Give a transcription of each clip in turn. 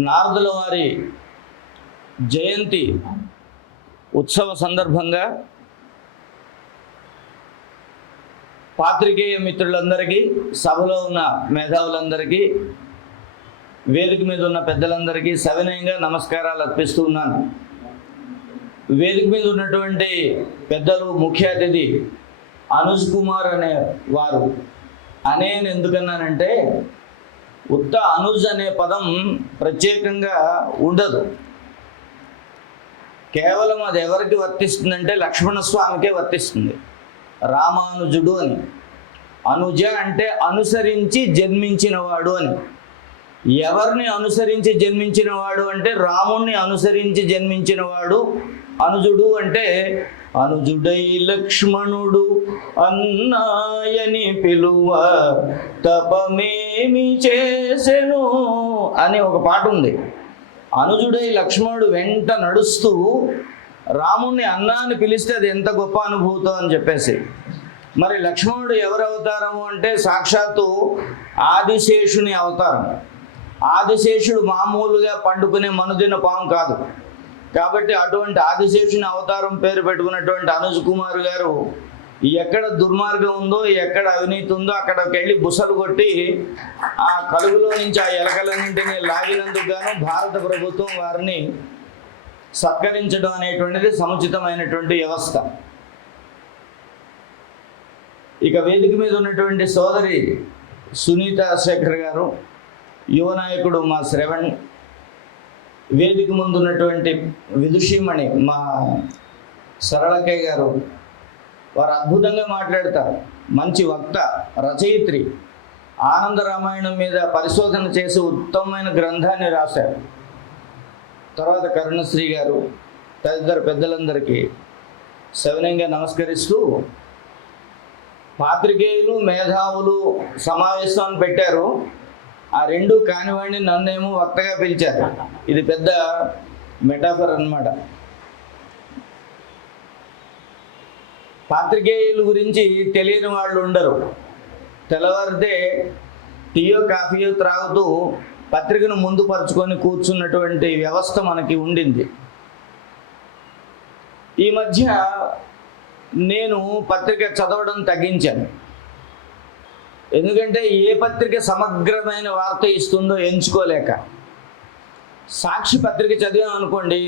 నారదుల వారి జయంతి ఉత్సవ సందర్భంగా పాత్రికేయ మిత్రులందరికీ, సభలో ఉన్న మేధావులందరికీ, వేదిక మీద ఉన్న పెద్దలందరికీ సవినయంగా నమస్కారాలు అర్పిస్తూ ఉన్నాను. వేదిక మీద ఉన్నటువంటి పెద్దలు, ముఖ్య అతిథి అనుజ్ కుమార్ అనే వారు. నేను ఎందుకన్నానంటే, ఉత్త అనుజ్ అనే పదం ప్రత్యేకంగా ఉండదు. కేవలం అది ఎవరికి వర్తిస్తుందంటే లక్ష్మణస్వామికే వర్తిస్తుంది. రామానుజుడు అని. అనుజ అంటే అనుసరించి జన్మించినవాడు అని. ఎవరిని అనుసరించి జన్మించినవాడు అంటే రాముణ్ణి అనుసరించి జన్మించినవాడు అనుజుడు. అంటే అనుజుడై లక్ష్మణుడు అన్నాయని పిలువ తపమేమి చేసెను అని ఒక పాట ఉంది. అనుజుడై లక్ష్మణుడు వెంట నడుస్తూ రాముణ్ణి అన్నా అని పిలిస్తే అది ఎంత గొప్ప అనుభూతం అని చెప్పేసి. మరి లక్ష్మణుడు ఎవరు అవతారము అంటే సాక్షాత్తు ఆదిశేషుని అవతారం. ఆదిశేషుడు మామూలుగా పండుకునే మనుదిన పాము కాదు. కాబట్టి అటువంటి ఆదిశేషుని అవతారం పేరు పెట్టుకున్నటువంటి అనుజ్ కుమార్ గారు ఎక్కడ దుర్మార్గం ఉందో, ఎక్కడ అవినీతి ఉందో అక్కడికి వెళ్ళి బుసలు కొట్టి ఆ కలుగులో నుంచి ఆ ఎలకలన్నింటినీ లాగినందుకు గాను భారత ప్రభుత్వం వారిని సత్కరించడం అనేటువంటిది సముచితమైనటువంటి వ్యవస్థ. ఇక వేదిక మీద ఉన్నటువంటి సోదరి సునీత శేఖర్ గారు, యువ నాయకుడు మా శ్రవణ్, వేదిక ముందు ఉన్నటువంటి విదుషీమణి మా సరళకయ్య గారు, వారు అద్భుతంగా మాట్లాడతారు. మంచి వక్త, రచయిత్రి. ఆనంద రామాయణం మీద పరిశోధన చేసి ఉత్తమమైన గ్రంథాన్ని రాశారు. తర్వాత కరుణశ్రీ గారు, తదితర పెద్దలందరికీ సవినయంగా నమస్కరిస్తూ, పాత్రికేయులు, మేధావులు సమావేశాన్ని పెట్టారు. ఆ రెండు కానివాడిని నన్నేమో వక్తగా పిలిచారు. ఇది పెద్ద మెటాఫర్ అన్నమాట. పాత్రికేయుల గురించి తెలియని వాళ్ళు ఉండరు. తెల్లవారితే టీయో కాఫీయో త్రాగుతూ పత్రికను ముందు పరుచుకొని కూర్చున్నటువంటి వ్యవస్థ మనకి ఉండింది. ఈ మధ్య నేను పత్రిక చదవడం తగ్గించాను. ఎందుకంటే ఏ పత్రిక సమగ్రమైన వార్త ఇస్తుందో ఎంచుకోలేక. సాక్షి పత్రిక చదివాం అనుకోండి,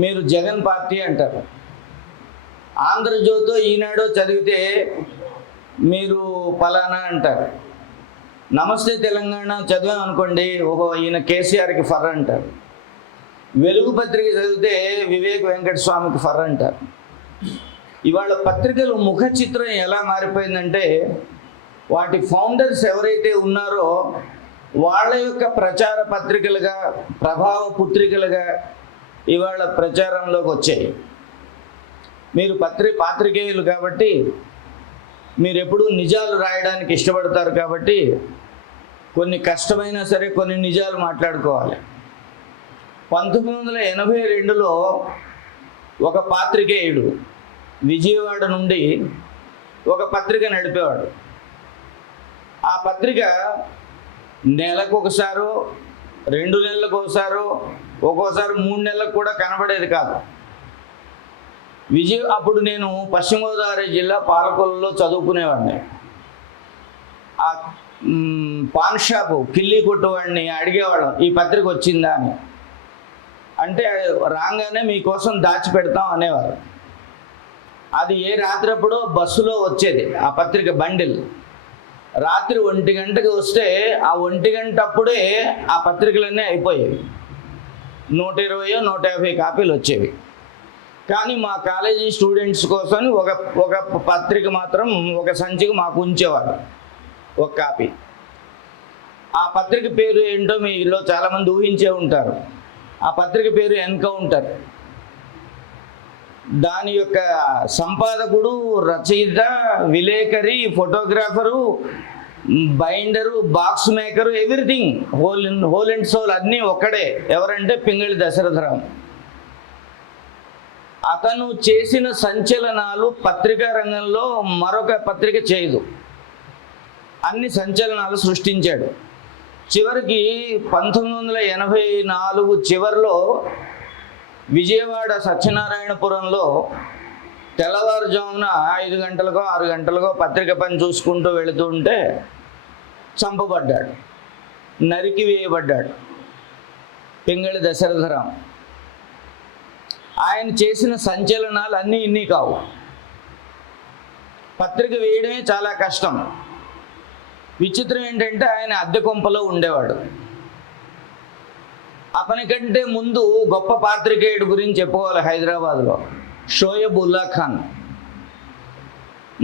మీరు జగన్ పార్టీ అంటారు. ఆంధ్రజ్యోతో, ఈనాడో చదివితే మీరు పలానా అంటారు. నమస్తే తెలంగాణ చదివాం అనుకోండి, ఓహో ఈయన కేసీఆర్కి ఫర్ అంటారు. వెలుగు పత్రిక చదివితే వివేక్ వెంకటస్వామికి ఫర్ అంటారు. ఇవాళ పత్రికలు ముఖ చిత్రం ఎలా మారిపోయిందంటే, వాటి ఫౌండర్స్ ఎవరైతే ఉన్నారో వాళ్ళ యొక్క ప్రచార పత్రికలుగా, ప్రభావ పుత్రికలుగా ఇవాళ ప్రచారంలోకి వచ్చాయి. మీరు పాత్రికేయులు కాబట్టి మీరు ఎప్పుడూ నిజాలు రాయడానికి ఇష్టపడతారు. కాబట్టి కొన్ని కష్టమైనా సరే కొన్ని నిజాలు మాట్లాడుకోవాలి. 1982లో ఒక పాత్రికేయుడు విజయవాడ నుండి ఒక పత్రిక నడిపేవాడు. ఆ పత్రిక నెలకు ఒకసారో, 2 నెలలకు ఒకసారో, ఒక్కోసారి 3 నెలలకు కూడా కనబడేది కాదు. అప్పుడు నేను పశ్చిమ గోదావరి జిల్లా పాలకొల్లులో చదువుకునేవాడిని. ఆ పాన్ షాపు కిల్లీ కొట్టువాడిని అడిగేవాళ్ళం, ఈ పత్రిక వచ్చిందా అని. అంటే రాగానే మీకోసం దాచిపెడతాం అనేవారు. అది ఏ రాత్రప్పుడో బస్సులో వచ్చేది ఆ పత్రిక బండిల్. రాత్రి 1 గంటకి వస్తే ఆ 1 గంట అప్పుడే ఆ పత్రికలన్నీ అయిపోయేవి. 120-150 కాపీలు వచ్చేవి. కానీ మా కాలేజీ స్టూడెంట్స్ కోసం ఒక పత్రిక మాత్రం ఒక సంచికి మాకు ఉంచేవారు, ఒక కాపీ. ఆ పత్రిక పేరు ఏంటో మీలో చాలామంది ఊహించే ఉంటారు. ఆ పత్రిక పేరు ఎన్కౌంటర్. దాని యొక్క సంపాదకుడు, రచయిత, విలేకరి, photographer, binder, box maker, everything, whole and soul అన్నీ ఒక్కడే. ఎవరంటే పింగళి దశరథరావు. అతను చేసిన సంచలనాలు పత్రికా రంగంలో మరొక పత్రిక చేయదు. అన్ని సంచలనాలు సృష్టించాడు. చివరికి 1984 చివరిలో విజయవాడ సత్యనారాయణపురంలో తెల్లవారుజామున 5 గంటలకో 6 గంటలకో పత్రిక పని చూసుకుంటూ వెళుతూ ఉంటే చంపబడ్డాడు, నరికి వేయబడ్డాడు పింగళి దశరథరాం. ఆయన చేసిన సంచలనాలు అన్నీ ఇన్ని కావు. పత్రిక వేయడమే చాలా కష్టం. విచిత్రం ఏంటంటే ఆయన అద్దె కొంపలో ఉండేవాడు. అతని కంటే ముందు గొప్ప పాత్రికేయుడు గురించి చెప్పుకోవాలి హైదరాబాద్లో, షోయబ్ ఉల్లా ఖాన్.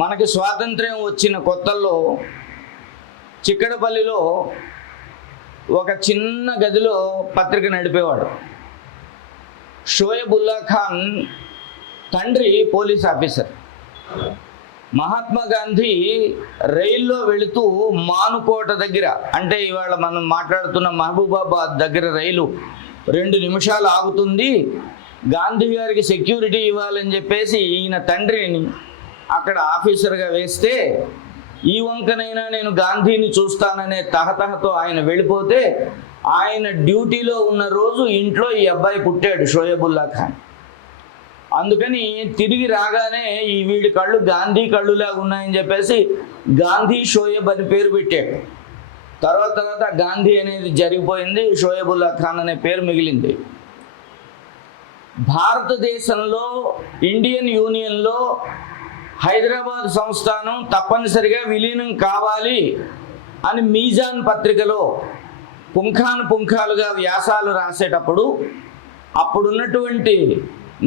మనకి స్వాతంత్ర్యం వచ్చిన కొత్తల్లో చిక్కడపల్లిలో ఒక చిన్న గదిలో పత్రిక నడిపేవాడు. షోయబ్ ఉల్లా ఖాన్ తండ్రి పోలీస్ ఆఫీసర్. మహాత్మా గాంధీ రైల్లో వెళుతూ మానుకోట దగ్గర, అంటే ఇవాళ మనం మాట్లాడుతున్న మహబూబాబాద్ దగ్గర రైలు 2 నిమిషాలు ఆగుతుంది, గాంధీ గారికి సెక్యూరిటీ ఇవ్వాలని చెప్పేసి ఈయన తండ్రిని అక్కడ ఆఫీసర్గా వేస్తే, ఈ వంకనైనా నేను గాంధీని చూస్తాననే తహతహతో ఆయన వెళ్ళిపోతే, ఆయన డ్యూటీలో ఉన్న రోజు ఇంట్లో ఈ అబ్బాయి పుట్టాడు, షోయబ్ ఉల్లా ఖాన్. అందుకని తిరిగి రాగానే ఈ వీడి కళ్ళు గాంధీ కళ్ళులాగా ఉన్నాయని చెప్పేసి గాంధీ షోయబ్ అని పేరు పెట్టాడు. తర్వాత గాంధీ అనేది జరిగిపోయింది, షోయబ్ ఉల్లా ఖాన్ అనే పేరు మిగిలింది. భారతదేశంలో ఇండియన్ యూనియన్లో హైదరాబాద్ సంస్థానం తప్పనిసరిగా విలీనం కావాలి అని మీజాన్ పత్రికలో పుంఖానుపుంఖాలుగా వ్యాసాలు రాసేటప్పుడు అప్పుడున్నటువంటి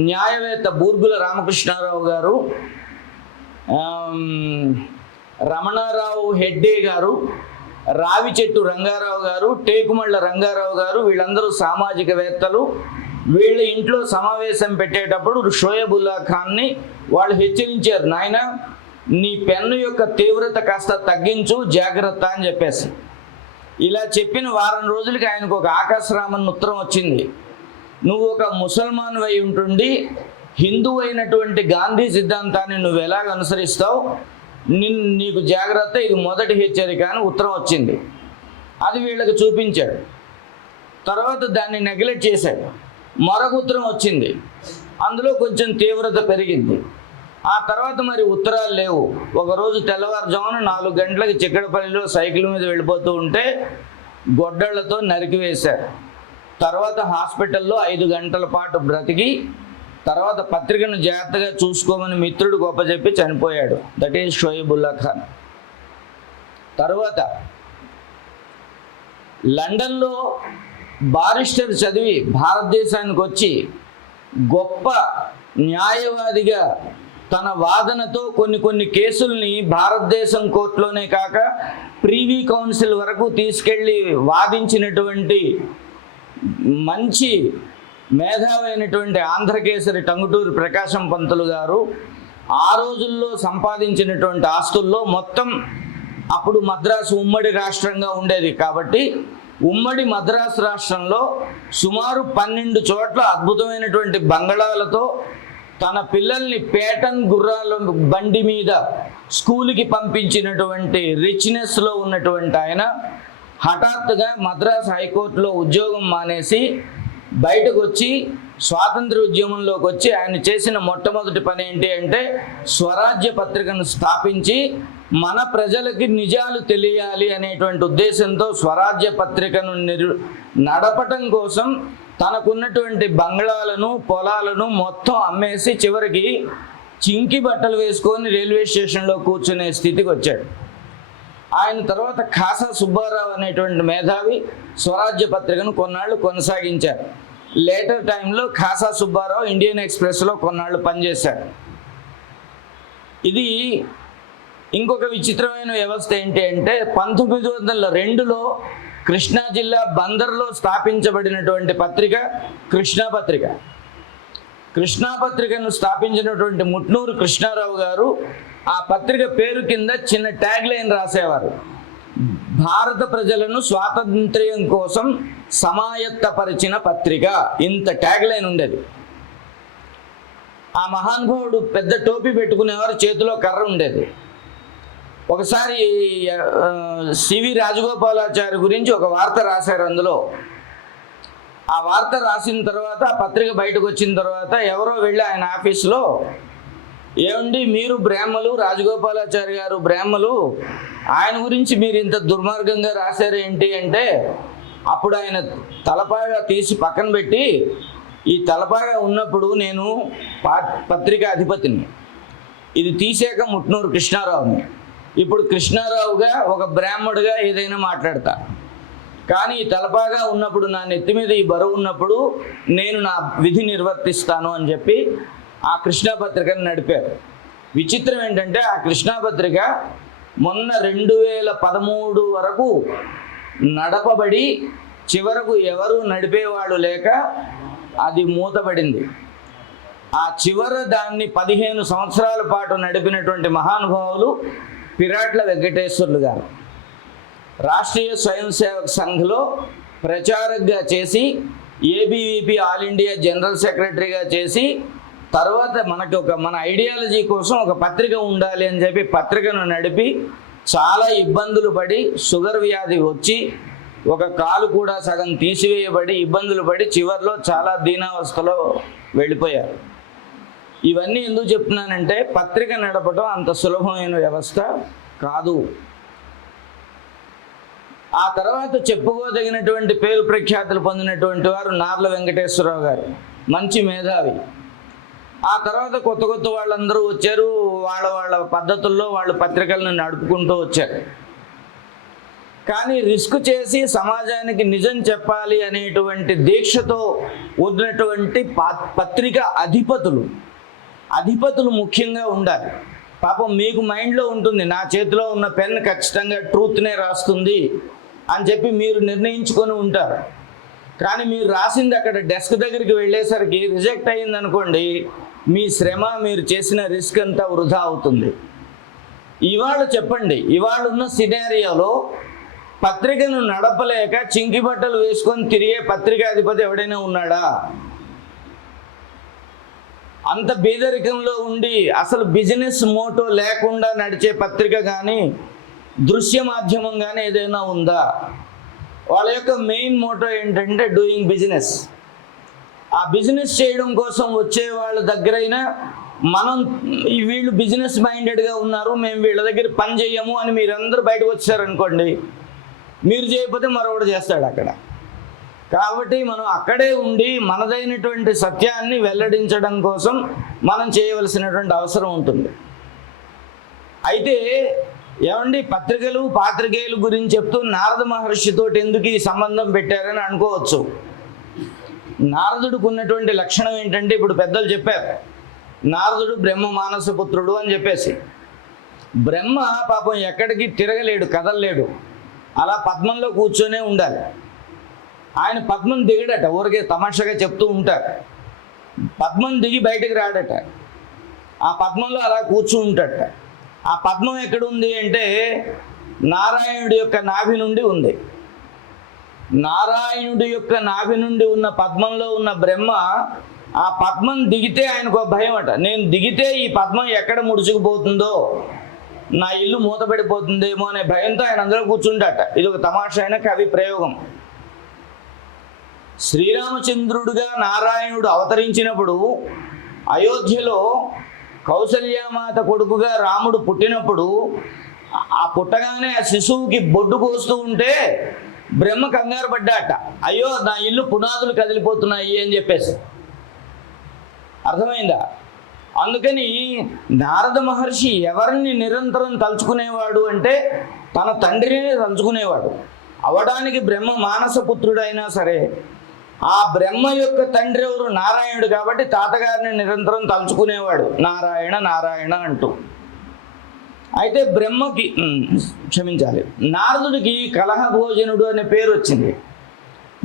న్యాయవేత్త బూర్గుల రామకృష్ణారావు గారు, రమణారావు హెడ్డే గారు, రావిచెట్టు రంగారావు గారు, టేకుమళ్ళ రంగారావు గారు, వీళ్ళందరూ సామాజికవేత్తలు. వీళ్ళ ఇంట్లో సమావేశం పెట్టేటప్పుడు షోయబ్ ఉల్లా ఖాన్ని వాళ్ళు హెచ్చరించారు, నాయన నీ పెన్ను యొక్క తీవ్రత కాస్త తగ్గించు, జాగ్రత్త అని చెప్పేసి. ఇలా చెప్పిన వారం రోజులకి ఆయనకు ఒక ఆకాశరామన్ ఉత్తరం వచ్చింది. నువ్వు ఒక ముసల్మాన్ అయి ఉంటుండి హిందూ అయినటువంటి గాంధీ సిద్ధాంతాన్ని నువ్వు ఎలాగ అనుసరిస్తావు, నీకు జాగ్రత్త, ఇది మొదటి హెచ్చరిక అని ఉత్తరం వచ్చింది. అది వీళ్ళకి చూపించాడు. తర్వాత దాన్ని నెగ్లెక్ట్ చేశాడు. మరొక ఉత్తరం వచ్చింది, అందులో కొంచెం తీవ్రత పెరిగింది. ఆ తర్వాత మరి ఉత్తరాలు లేవు. ఒకరోజు తెల్లవారుజామున 4 గంటలకి చిక్కడపల్లిలో సైకిల్ మీద వెళ్ళిపోతూ ఉంటే గొడ్డళ్లతో నరికివేశారు. తర్వాత హాస్పిటల్లో 5 గంటల పాటు బ్రతికి తర్వాత పత్రికను జాగ్రత్తగా చూసుకోమని మిత్రుడు గొప్పచెప్పి చనిపోయాడు. దట్ ఈజ్ షోయబ్ ఉల్లా ఖాన్. తర్వాత లండన్లో బారిస్టర్ చదివి భారతదేశానికి వచ్చి గొప్ప న్యాయవాదిగా తన వాదనతో కొన్ని కేసుల్ని భారతదేశం కోర్టులోనే కాక ప్రీవీ కౌన్సిల్ వరకు తీసుకెళ్ళి వాదించినటువంటి మంచి మేధావైనటువంటి ఆంధ్రకేసరి టంగుటూరి ప్రకాశం పంతులు గారు ఆ రోజుల్లో సంపాదించినటువంటి ఆస్తుల్లో మొత్తం, అప్పుడు మద్రాసు ఉమ్మడి రాష్ట్రంగా ఉండేది కాబట్టి ఉమ్మడి మద్రాసు రాష్ట్రంలో సుమారు 12 చోట్ల అద్భుతమైనటువంటి బంగళాలతో తన పిల్లల్ని పేటన్ గుర్రాల బండి మీద స్కూల్కి పంపించినటువంటి రిచ్నెస్లో ఉన్నటువంటి ఆయన హఠాత్తుగా మద్రాసు హైకోర్టులో ఉద్యోగం మానేసి బయటకు వచ్చి స్వాతంత్ర ఉద్యమంలోకి వచ్చి ఆయన చేసిన మొట్టమొదటి పని ఏంటి అంటే స్వరాజ్య పత్రికను స్థాపించి మన ప్రజలకి నిజాలు తెలియాలి అనేటువంటి ఉద్దేశంతో స్వరాజ్య పత్రికను నడపటం కోసం తనకున్నటువంటి బంగ్లాలను పొలాలను మొత్తం అమ్మేసి చివరికి చింకి బట్టలు వేసుకొని రైల్వే స్టేషన్లో కూర్చునే స్థితికి వచ్చాడు. ఆయన తర్వాత ఖాసా సుబ్బారావు అనేటువంటి మేధావి స్వరాజ్య పత్రికను కొన్నాళ్ళు కొనసాగించారు. లేటర్ టైంలో ఖాసా సుబ్బారావు ఇండియన్ ఎక్స్ప్రెస్లో కొన్నాళ్ళు పనిచేశాడు. ఇది ఇంకొక విచిత్రమైన వ్యవస్థ ఏంటి అంటే 1902లో కృష్ణా జిల్లా బందర్లో స్థాపించబడినటువంటి పత్రిక కృష్ణా పత్రిక. కృష్ణా పత్రికను స్థాపించినటువంటి ముట్నూరు కృష్ణారావు గారు ఆ పత్రిక పేరు కింద చిన్న ట్యాగ్ లైన్ రాసేవారు, భారత ప్రజలను స్వాతంత్ర్యం కోసం సమాయత్తపరిచిన పత్రిక. ఇంత ట్యాగ్ లైన్ ఉండేది. ఆ మహానుభావుడు పెద్ద టోపీ పెట్టుకునేవారు, చేతిలో కర్ర ఉండేది. ఒకసారి సివి రాజగోపాలాచారి గురించి ఒక వార్త రాశారు. అందులో ఆ వార్త రాసిన తర్వాత పత్రిక బయటకు వచ్చిన తర్వాత ఎవరో వెళ్ళి ఆయన ఆఫీసులో, ఏమండి మీరు బ్రాహ్మలు, రాజగోపాలాచారి గారు బ్రాహ్మలు, ఆయన గురించి మీరు ఇంత దుర్మార్గంగా రాశారు ఏంటి అంటే, అప్పుడు ఆయన తలపాగా తీసి పక్కన పెట్టి, ఈ తలపాగా ఉన్నప్పుడు నేను పత్రికా అధిపతిని, ఇది తీసాక ముట్నూరు కృష్ణారావుని, ఇప్పుడు కృష్ణారావుగా ఒక బ్రాహ్మడుగా ఏదైనా మాట్లాడతా, కానీ ఈ తలపాగా ఉన్నప్పుడు నా నెత్తి మీద ఈ బరువు ఉన్నప్పుడు నేను నా విధి నిర్వర్తిస్తాను అని చెప్పి ఆ కృష్ణాపత్రికను నడిపారు. విచిత్రం ఏంటంటే ఆ కృష్ణాపత్రిక మొన్న 2013 వరకు నడపబడి చివరకు ఎవరు నడిపేవాళ్ళు లేక అది మూతపడింది. ఆ చివర దాన్ని 15 సంవత్సరాల పాటు నడిపినటువంటి మహానుభావులు పిరాట్ల వెంకటేశ్వర్లు గారు. రాష్ట్రీయ స్వయం సేవక్ సంఘ్లో ప్రచారకగా చేసి, ఏబీవీపీ ఆల్ ఇండియా జనరల్ సెక్రటరీగా చేసి, తర్వాత మన ఐడియాలజీ కోసం ఒక పత్రిక ఉండాలి అని చెప్పి పత్రికను నడిపి చాలా ఇబ్బందులు పడి, షుగర్ వ్యాధి వచ్చి ఒక కాలు కూడా సగం తీసివేయబడి ఇబ్బందులు పడి చివరిలో చాలా దీనావస్థలో వెళ్ళిపోయారు. ఇవన్నీ ఎందుకు చెప్తున్నానంటే పత్రిక నడపడం అంత సులభమైన వ్యవస్థ కాదు. ఆ తర్వాత చెప్పుకోదగినటువంటి పేరు ప్రఖ్యాతులు పొందినటువంటి వారు నార్ల వెంకటేశ్వరరావు గారు, మంచి మేధావి. ఆ తర్వాత కొత్త కొత్త వాళ్ళందరూ వచ్చారు, వాళ్ళ పద్ధతుల్లో వాళ్ళు పత్రికలను నడుపుకుంటూ వచ్చారు. కానీ రిస్క్ చేసి సమాజానికి నిజం చెప్పాలి అనేటువంటి దీక్షతో ఉన్నటువంటి పత్రిక అధిపతులు ముఖ్యంగా ఉండాలి. పాపం మీకు మైండ్లో ఉంటుంది, నా చేతిలో ఉన్న పెన్ ఖచ్చితంగా ట్రూత్నే రాస్తుంది అని చెప్పి మీరు నిర్ణయించుకొని ఉంటారు. కానీ మీరు రాసింది అక్కడ డెస్క్ దగ్గరికి వెళ్ళేసరికి రిజెక్ట్ అయింది అనుకోండి, మీ శ్రమ, మీరు చేసిన రిస్క్ అంతా వృధా అవుతుంది. ఇవాళ చెప్పండి, ఇవాళ ఉన్న సినారియోలో పత్రికను నడపలేక చింకి బట్టలు వేసుకొని తిరిగే పత్రికాధిపతి ఎవడైనా ఉన్నాడా? అంత బీదరికంలో ఉండి అసలు బిజినెస్ మోటో లేకుండా నడిచే పత్రిక కానీ దృశ్య మాధ్యమం కానీ ఏదైనా ఉందా? వాళ్ళ యొక్క మెయిన్ మోటో ఏంటంటే డూయింగ్ బిజినెస్. ఆ బిజినెస్ చేయడం కోసం వచ్చే వాళ్ళ దగ్గరైనా వీళ్ళు బిజినెస్ మైండెడ్గా ఉన్నారు, మేము వీళ్ళ దగ్గర పని చేయము అని మీరందరూ బయటకు వచ్చారనుకోండి, మీరు చేయకపోతే మరొకటి చేస్తాడు అక్కడ. కాబట్టి మనం అక్కడే ఉండి మనదైనటువంటి సత్యాన్ని వెల్లడించడం కోసం మనం చేయవలసినటువంటి అవసరం ఉంటుంది. అయితే ఏమండి పత్రికలు పాత్రికేయుల గురించి చెప్తూ నారద మహర్షితోటి ఎందుకు ఈ సంబంధం పెట్టారని అనుకోవచ్చు. నారదుడికి ఉన్నటువంటి లక్షణం ఏంటంటే, ఇప్పుడు పెద్దలు చెప్పారు, నారదుడు బ్రహ్మ మానస పుత్రుడు అని చెప్పేసి. బ్రహ్మ పాపం ఎక్కడికి తిరగలేడు, కదలలేడు, అలా పద్మంలో కూర్చొనే ఉండాలి. ఆయన పద్మం దిగడట, ఊరికే తమాషాగా చెప్తూ ఉంటారు. పద్మం దిగి బయటకు రాడట, ఆ పద్మంలో అలా కూర్చుంటాడట. ఆ పద్మం ఎక్కడుంది అంటే నారాయణుడి యొక్క నాభి నుండి ఉంది. నారాయణుడి యొక్క నాభి నుండి ఉన్న పద్మంలో ఉన్న బ్రహ్మ ఆ పద్మం దిగితే ఆయనకు భయం అట, నేను దిగితే ఈ పద్మం ఎక్కడ ముడుచుకుపోతుందో, నా ఇల్లు మూతపడిపోతుందేమో అనే భయంతో ఆయన అందులో కూర్చుంటాట. ఇది ఒక తమాషా అయిన కవి ప్రయోగం. శ్రీరామచంద్రుడుగా నారాయణుడు అవతరించినప్పుడు అయోధ్యలో కౌసల్యామాత కొడుకుగా రాముడు పుట్టినప్పుడు ఆ పుట్టగానే ఆ శిశువుకి బొడ్డు పోస్తూ ఉంటే బ్రహ్మ కంగారు పడ్డాట, అయ్యో నా ఇల్లు పునాదులు కదిలిపోతున్నాయి అని చెప్పేసి. అర్థమైందా? అందుకని నారద మహర్షి ఎవరిని నిరంతరం తలుచుకునేవాడు అంటే తన తండ్రిని తలుచుకునేవాడు. అవడానికి బ్రహ్మ మానసపుత్రుడైనా సరే ఆ బ్రహ్మ యొక్క తండ్రి ఎవరు? నారాయణుడు. కాబట్టి తాతగారిని నిరంతరం తలుచుకునేవాడు, నారాయణ నారాయణ అంటూ. అయితే నారదుడికి కలహ భోజనుడు అనే పేరు వచ్చింది.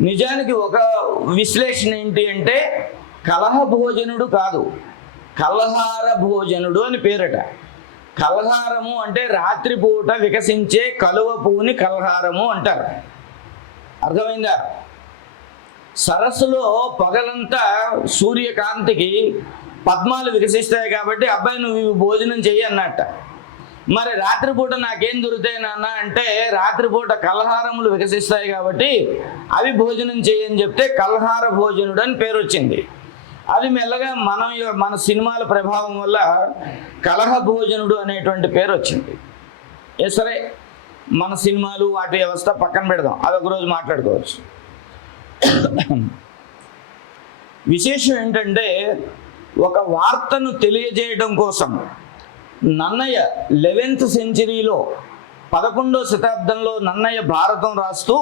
నిజానికి ఒక విశ్లేషణ ఏంటి అంటే కలహ భోజనుడు కాదు, కలహార భోజనుడు అని పేరట. కలహారము అంటే రాత్రిపూట వికసించే కలువ పువ్వుని కలహారము అంటారు. అర్థమైందా? సరస్సులో పగలంతా సూర్యకాంతికి పద్మాలు వికసిస్తాయి కాబట్టి అబ్బాయి నువ్వు ఇవి భోజనం చెయ్యి అన్నట్ట. మరి రాత్రిపూట నాకేం దొరుకుతాయి నాన్న అంటే, రాత్రిపూట కలహారములు వికసిస్తాయి కాబట్టి అవి భోజనం చేయని చెప్తే కలహార భోజనుడు అని పేరు వచ్చింది. అది మెల్లగా మన సినిమాల ప్రభావం వల్ల కలహ భోజనుడు అనేటువంటి పేరు వచ్చింది. సరే, మన సినిమాలు వాటి వ్యవస్థ పక్కన పెడదాం, అదొక రోజు మాట్లాడుకోవచ్చు. విశేషం ఏంటంటే, ఒక వార్తను తెలియజేయడం కోసం నన్నయ్య 11th సెంచరీలో 11వ శతాబ్దంలో నన్నయ్య భారతం రాస్తూ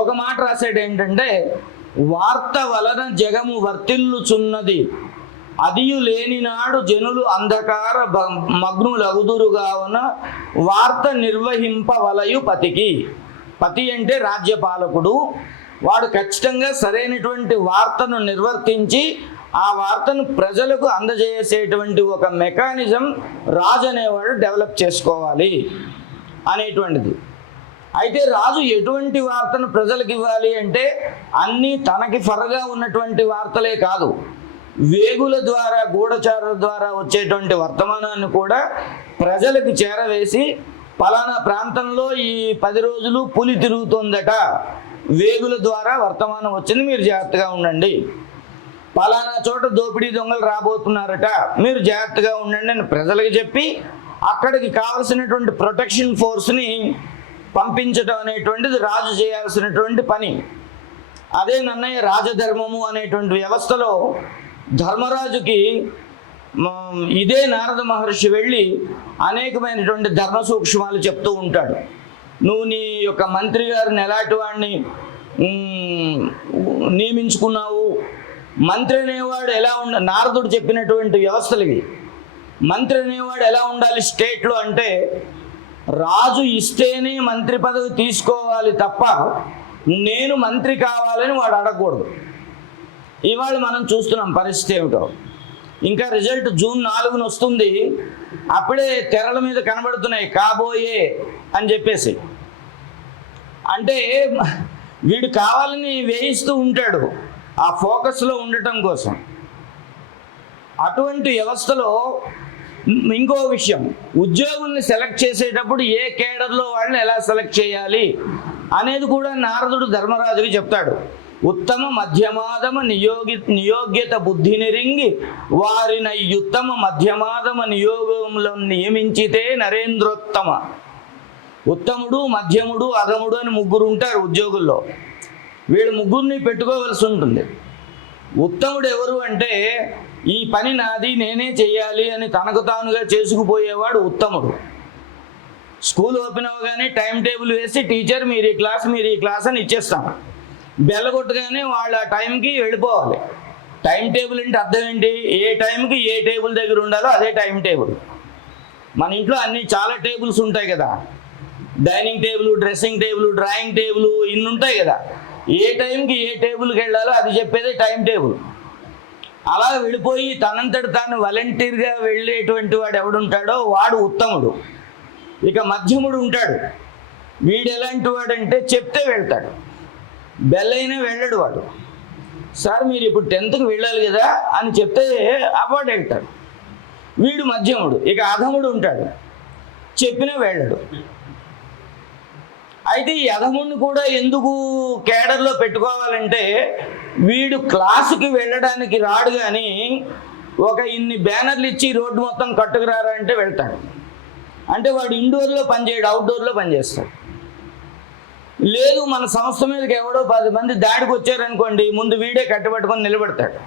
ఒక మాట రాశాడు. ఏంటంటే, వార్త వలన జగము వర్తిల్లుచున్నది, అదియు లేని నాడు జనులు అంధకార మగ్నులగుదురుగావున వార్త నిర్వహింపవలయు పతికి. పతి అంటే రాజ్యపాలకుడు. వాడు ఖచ్చితంగా సరైనటువంటి వార్తను నిర్వర్తించి ఆ వార్తను ప్రజలకు అందజేసేటువంటి ఒక మెకానిజం రాజు అనేవాడు డెవలప్ చేసుకోవాలి అనేటువంటిది. అయితే రాజు ఎటువంటి వార్తను ప్రజలకు ఇవ్వాలి అంటే, అన్నీ తనకి ఫరగా ఉన్నటువంటి వార్తలే కాదు, వేగుల ద్వారా గూఢచారుల ద్వారా వచ్చేటువంటి వర్తమానాన్ని కూడా ప్రజలకు చేరవేసి, పలానా ప్రాంతంలో ఈ 10 రోజులు పులి తిరుగుతుందట, వేగుల ద్వారా వర్తమానం వచ్చింది, మీరు జాగ్రత్తగా ఉండండి. పలానా చోట దోపిడీ దొంగలు రాబోతున్నారట, మీరు జాగ్రత్తగా ఉండండి అని ప్రజలకు చెప్పి అక్కడికి కావలసినటువంటి ప్రొటెక్షన్ ఫోర్స్ని పంపించడం అనేటువంటిది రాజు చేయాల్సినటువంటి పని. అదే నన్నయ్య రాజధర్మము అనేటువంటి వ్యవస్థలో ధర్మరాజుకి ఇదే నారద మహర్షి వెళ్ళి అనేకమైనటువంటి ధర్మ సూక్ష్మాలు చెప్తూ ఉంటాడు. నువ్వు నీ యొక్క మంత్రి గారిని ఎలాంటి వాడిని నియమించుకున్నావు, మంత్రి అనేవాడు ఎలా నారదుడు చెప్పినటువంటి వ్యవస్థలు ఇవి. మంత్రి అనేవాడు ఎలా ఉండాలి స్టేట్లో అంటే, రాజు ఇస్తేనే మంత్రి పదవి తీసుకోవాలి తప్ప నేను మంత్రి కావాలని వాడు అడగకూడదు. ఇవాళ మనం చూస్తున్నాం పరిస్థితి ఏమిటో. ఇంకా రిజల్ట్ జూన్ 4న వస్తుంది, అప్పుడే తెరల మీద కనబడుతున్నాయి కాబోయే అని చెప్పేసి. అంటే వీడు కావాలని వేయిస్తూ ఉంటాడు ఆ ఫోకస్లో ఉండటం కోసం. అటువంటి వ్యవస్థలో ఇంకో విషయం, ఉద్యోగుల్ని సెలెక్ట్ చేసేటప్పుడు ఏ కేడర్లో వాళ్ళని ఎలా సెలెక్ట్ చేయాలి అనేది కూడా నారదుడు ధర్మరాజుకి చెప్తాడు. ఉత్తమ మధ్యమాదమ నియోగ్యత బుద్ధిని రింగి వారిని ఉత్తమ మధ్యమాదమ నియోగంలో నియమించితే నరేంద్రోత్తమ. ఉత్తముడు, మధ్యముడు, అధముడు అని 3 ఉంటారు ఉద్యోగుల్లో. వీళ్ళు 3ని పెట్టుకోవలసి ఉంటుంది. ఉత్తముడు ఎవరు అంటే, ఈ పని నాది నేనే చెయ్యాలి అని తనకు తానుగా చేసుకుపోయేవాడు ఉత్తముడు. స్కూల్ ఓపెన్ అవ్వగానే టైం టేబుల్ వేసి టీచర్ మీరు ఈ క్లాస్ అని ఇచ్చేస్తాం. బెల్ల కొట్టగానే వాళ్ళు ఆ టైంకి వెళ్ళిపోవాలి. టైం టేబుల్ అంటే అర్థం ఏంటి, ఏ టైంకి ఏ టేబుల్ దగ్గర ఉండాలో అదే టైం టేబుల్. మన ఇంట్లో అన్ని చాలా టేబుల్స్ ఉంటాయి కదా, dining table, dressing table, drawing table, ఇన్ని ఉంటాయి కదా. ఏ టైంకి ఏ టేబుల్కి వెళ్ళాలో అది చెప్పేదే టైం టేబుల్. అలా వెళ్ళిపోయి తనంతటి తాను వాలంటీర్గా వెళ్ళేటువంటి వాడు ఎవడుంటాడో వాడు ఉత్తముడు. ఇక మధ్యముడు ఉంటాడు. వీడు ఎలాంటి వాడంటే చెప్తే వెళ్తాడు, బెల్ అయినా వెళ్ళడు వాడు. సార్ మీరు ఇప్పుడు 10th వెళ్ళాలి కదా అని చెప్తే అవార్డు వెళ్తాడు, వీడు మధ్యముడు. ఇక అధముడు ఉంటాడు, చెప్పినా వెళ్ళడు. అయితే ఈ అధముడిని కూడా ఎందుకు కేడర్లో పెట్టుకోవాలంటే, వీడు క్లాసుకి వెళ్ళడానికి రాడు, కానీ ఒక ఇన్ని బ్యానర్లు ఇచ్చి రోడ్డు మొత్తం కట్టుకురారా అంటే వెళ్తాడు. అంటే వాడు ఇండోర్లో పనిచేయడు, అవుట్డోర్లో పనిచేస్తాడు. లేదు మన సంస్థ మీదకి ఎవడో 10 మంది దాడికి వచ్చారనుకోండి, ముందు వీడే కట్టుబట్టుకొని నిలబెడతాడు.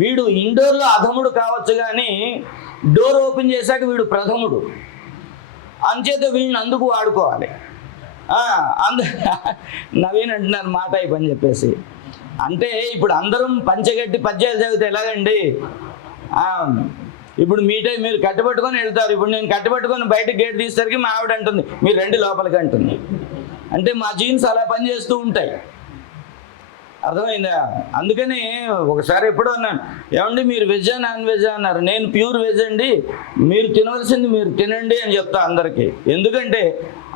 వీడు ఇండోర్లో అధముడు కావచ్చు, కానీ డోర్ ఓపెన్ చేశాక వీడు ప్రథముడు. అంచేత వీడిని అందుకు వాడుకోవాలి. నవీన్ అంటున్నారు మాట అయిపోని చెప్పేసి. అంటే ఇప్పుడు అందరం పంచగట్టి పద్యాలు చదివితే ఎలాగండి? ఇప్పుడు మీరు కట్టుబట్టుకొని వెళ్తారు. ఇప్పుడు నేను కట్టుబట్టుకొని బయటకు గేట్ తీసేసరికి మా ఆవిడ అంటుంది మీరు రండి లోపలికి అంటుంది. అంటే మా జీన్స్ అలా పనిచేస్తూ ఉంటాయి. అర్థమైందా? అందుకని ఒకసారి ఎప్పుడో అన్నాను, ఏమండి మీరు వెజ్జా నాన్ వెజ్జా అన్నారు. నేను ప్యూర్ వెజ్ అండి, మీరు తినవలసింది మీరు తినండి అని చెప్తా అందరికీ. ఎందుకంటే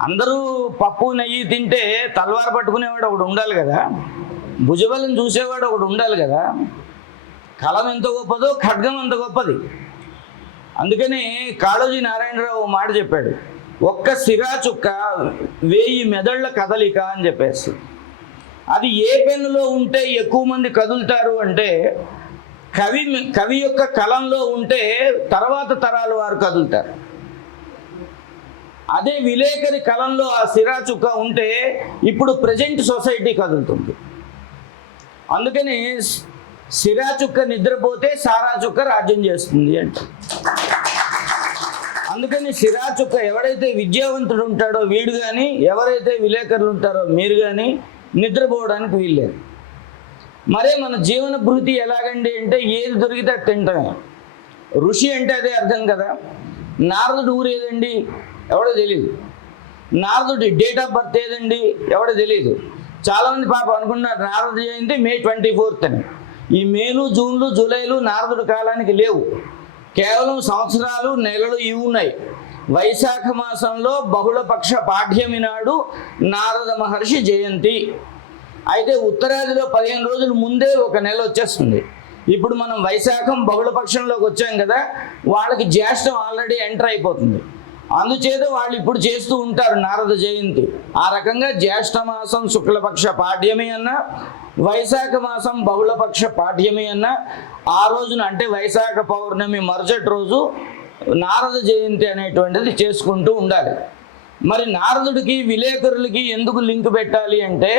అందరూ పప్పు నెయ్యి తింటే తలవారు పట్టుకునేవాడు ఒకడు ఉండాలి కదా, భుజబలం చూసేవాడు ఒకడు ఉండాలి కదా. కలం ఎంత గొప్పదో ఖడ్గం అంత గొప్పది. అందుకని కాళోజీ నారాయణరావు ఓ మాట చెప్పాడు, ఒక్క సిరా చుక్క 1000 మెదళ్ల కదలిక అని చెప్పేసి. అది ఏ పెన్నులో ఉంటే ఎక్కువ మంది కదులుతారు అంటే కవి యొక్క కలంలో ఉంటే తర్వాత తరాల వారు కదులుతారు. అదే విలేకరి కలంలో ఆ సిరా చుక్క ఉంటే ఇప్పుడు ప్రజెంట్ సొసైటీ కదులుతుంది. అందుకని సిరా చుక్క నిద్రపోతే సారా చుక్క రాజ్యం చేస్తుంది అంటే. అందుకని సిరా చుక్క ఎవడైతే విద్యావంతుడు ఉంటాడో వీడు కానీ, ఎవరైతే విలేకరులు ఉంటారో మీరు కానీ నిద్రపోవడానికి వీల్లేదు. మరే మన జీవన భృతి ఎలాగండి అంటే ఏది దొరికితే అది తింటమే. ఋషి అంటే అదే అర్థం కదా. నారదుడు ఊరు ఏదండి, ఎవడో తెలియదు. నారదుడి డేట్ ఆఫ్ బర్త్ ఏదండి, ఎవడో తెలియదు. చాలామంది పాపం అనుకున్నారు నారద జయంతి May 24th అని. ఈ మేలు, జూన్లు, జూలైలు నారదుడి కాలానికి లేవు. కేవలం సంవత్సరాలు, నెలలు ఇవి ఉన్నాయి. వైశాఖ మాసంలో బహుళపక్ష పాఠ్యమి నాడు నారద మహర్షి జయంతి. అయితే ఉత్తరాదిలో 15 రోజుల ముందే ఒక నెల వచ్చేస్తుంది. ఇప్పుడు మనం వైశాఖం బహుళపక్షంలోకి వచ్చాం కదా, వాళ్ళకి జ్యేష్ఠం ఆల్రెడీ ఎంటర్ అయిపోతుంది. అందుచేత వాళ్ళు ఇప్పుడు చేస్తూ ఉంటారు నారద జయంతి. ఆ రకంగా జ్యేష్ఠ మాసం శుక్లపక్ష పాఠ్యమి అన్న, వైశాఖ మాసం బహుళపక్ష పాఠ్యమి అన్న, ఆ రోజున అంటే వైశాఖ పౌర్ణమి మరుసటి రోజు నారద జయంతి అనేటువంటిది చేసుకుంటూ ఉండాలి. మరి నారదుడికి విలేకరులకి ఎందుకు లింక్ పెట్టాలి అంటే,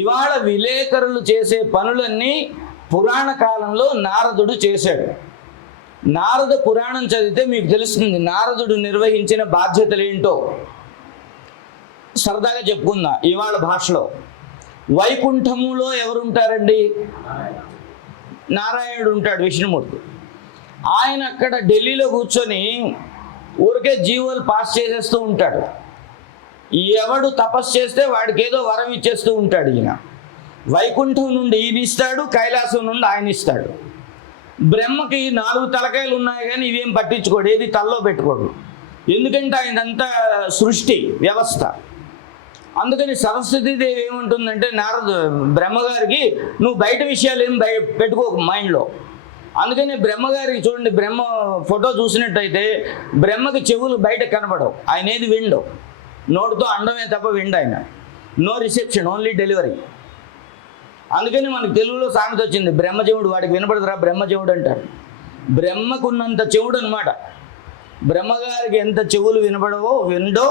ఇవాళ విలేకరులు చేసే పనులన్నీ పురాణ కాలంలో నారదుడు చేశాడు. నారద పురాణం చదివితే మీకు తెలుస్తుంది నారదుడు నిర్వహించిన బాధ్యతలు ఏంటో. సరదాగా చెప్పుకుందాం ఇవాళ భాషలో. వైకుంఠములో ఎవరుంటారండి? నారాయణుడు ఉంటాడు, విష్ణుమూర్తి. ఆయన అక్కడ ఢిల్లీలో కూర్చొని ఊరికే జీవోలు పాస్ చేసేస్తూ ఉంటాడు. ఎవడు తపస్సు చేస్తే వాడికి ఏదో వరం ఇచ్చేస్తూ ఉంటాడు. ఈయన వైకుంఠం నుండి ఈయన ఇస్తాడు, కైలాసం నుండి ఆయన ఇస్తాడు. బ్రహ్మకి 4 తలకాయలు ఉన్నాయి కానీ ఇవేం పట్టించుకోడు, ఏది తల్లో పెట్టుకోడు. ఎందుకంటే ఆయనంతా సృష్టి వ్యవస్థ. అందుకని సరస్వతీదేవి ఏముంటుందంటే బ్రహ్మగారికి నువ్వు బయట విషయాలు ఏం పెట్టుకోకు మైండ్లో. అందుకని బ్రహ్మగారికి చూడండి, బ్రహ్మ ఫోటో చూసినట్టయితే బ్రహ్మకి చెవులు బయట కనబడవు, ఆయన ఏది విండవు. నోటితో అండమే తప్ప విండు ఆయన. No reception, only delivery. అందుకని మనకు తెలుగులో సామెత వచ్చింది, బ్రహ్మచెవుడు వాడికి వినపడదురా బ్రహ్మచెవుడు అంటారు. బ్రహ్మకున్నంత చెవుడు అనమాట. బ్రహ్మగారికి ఎంత చెవులు విండో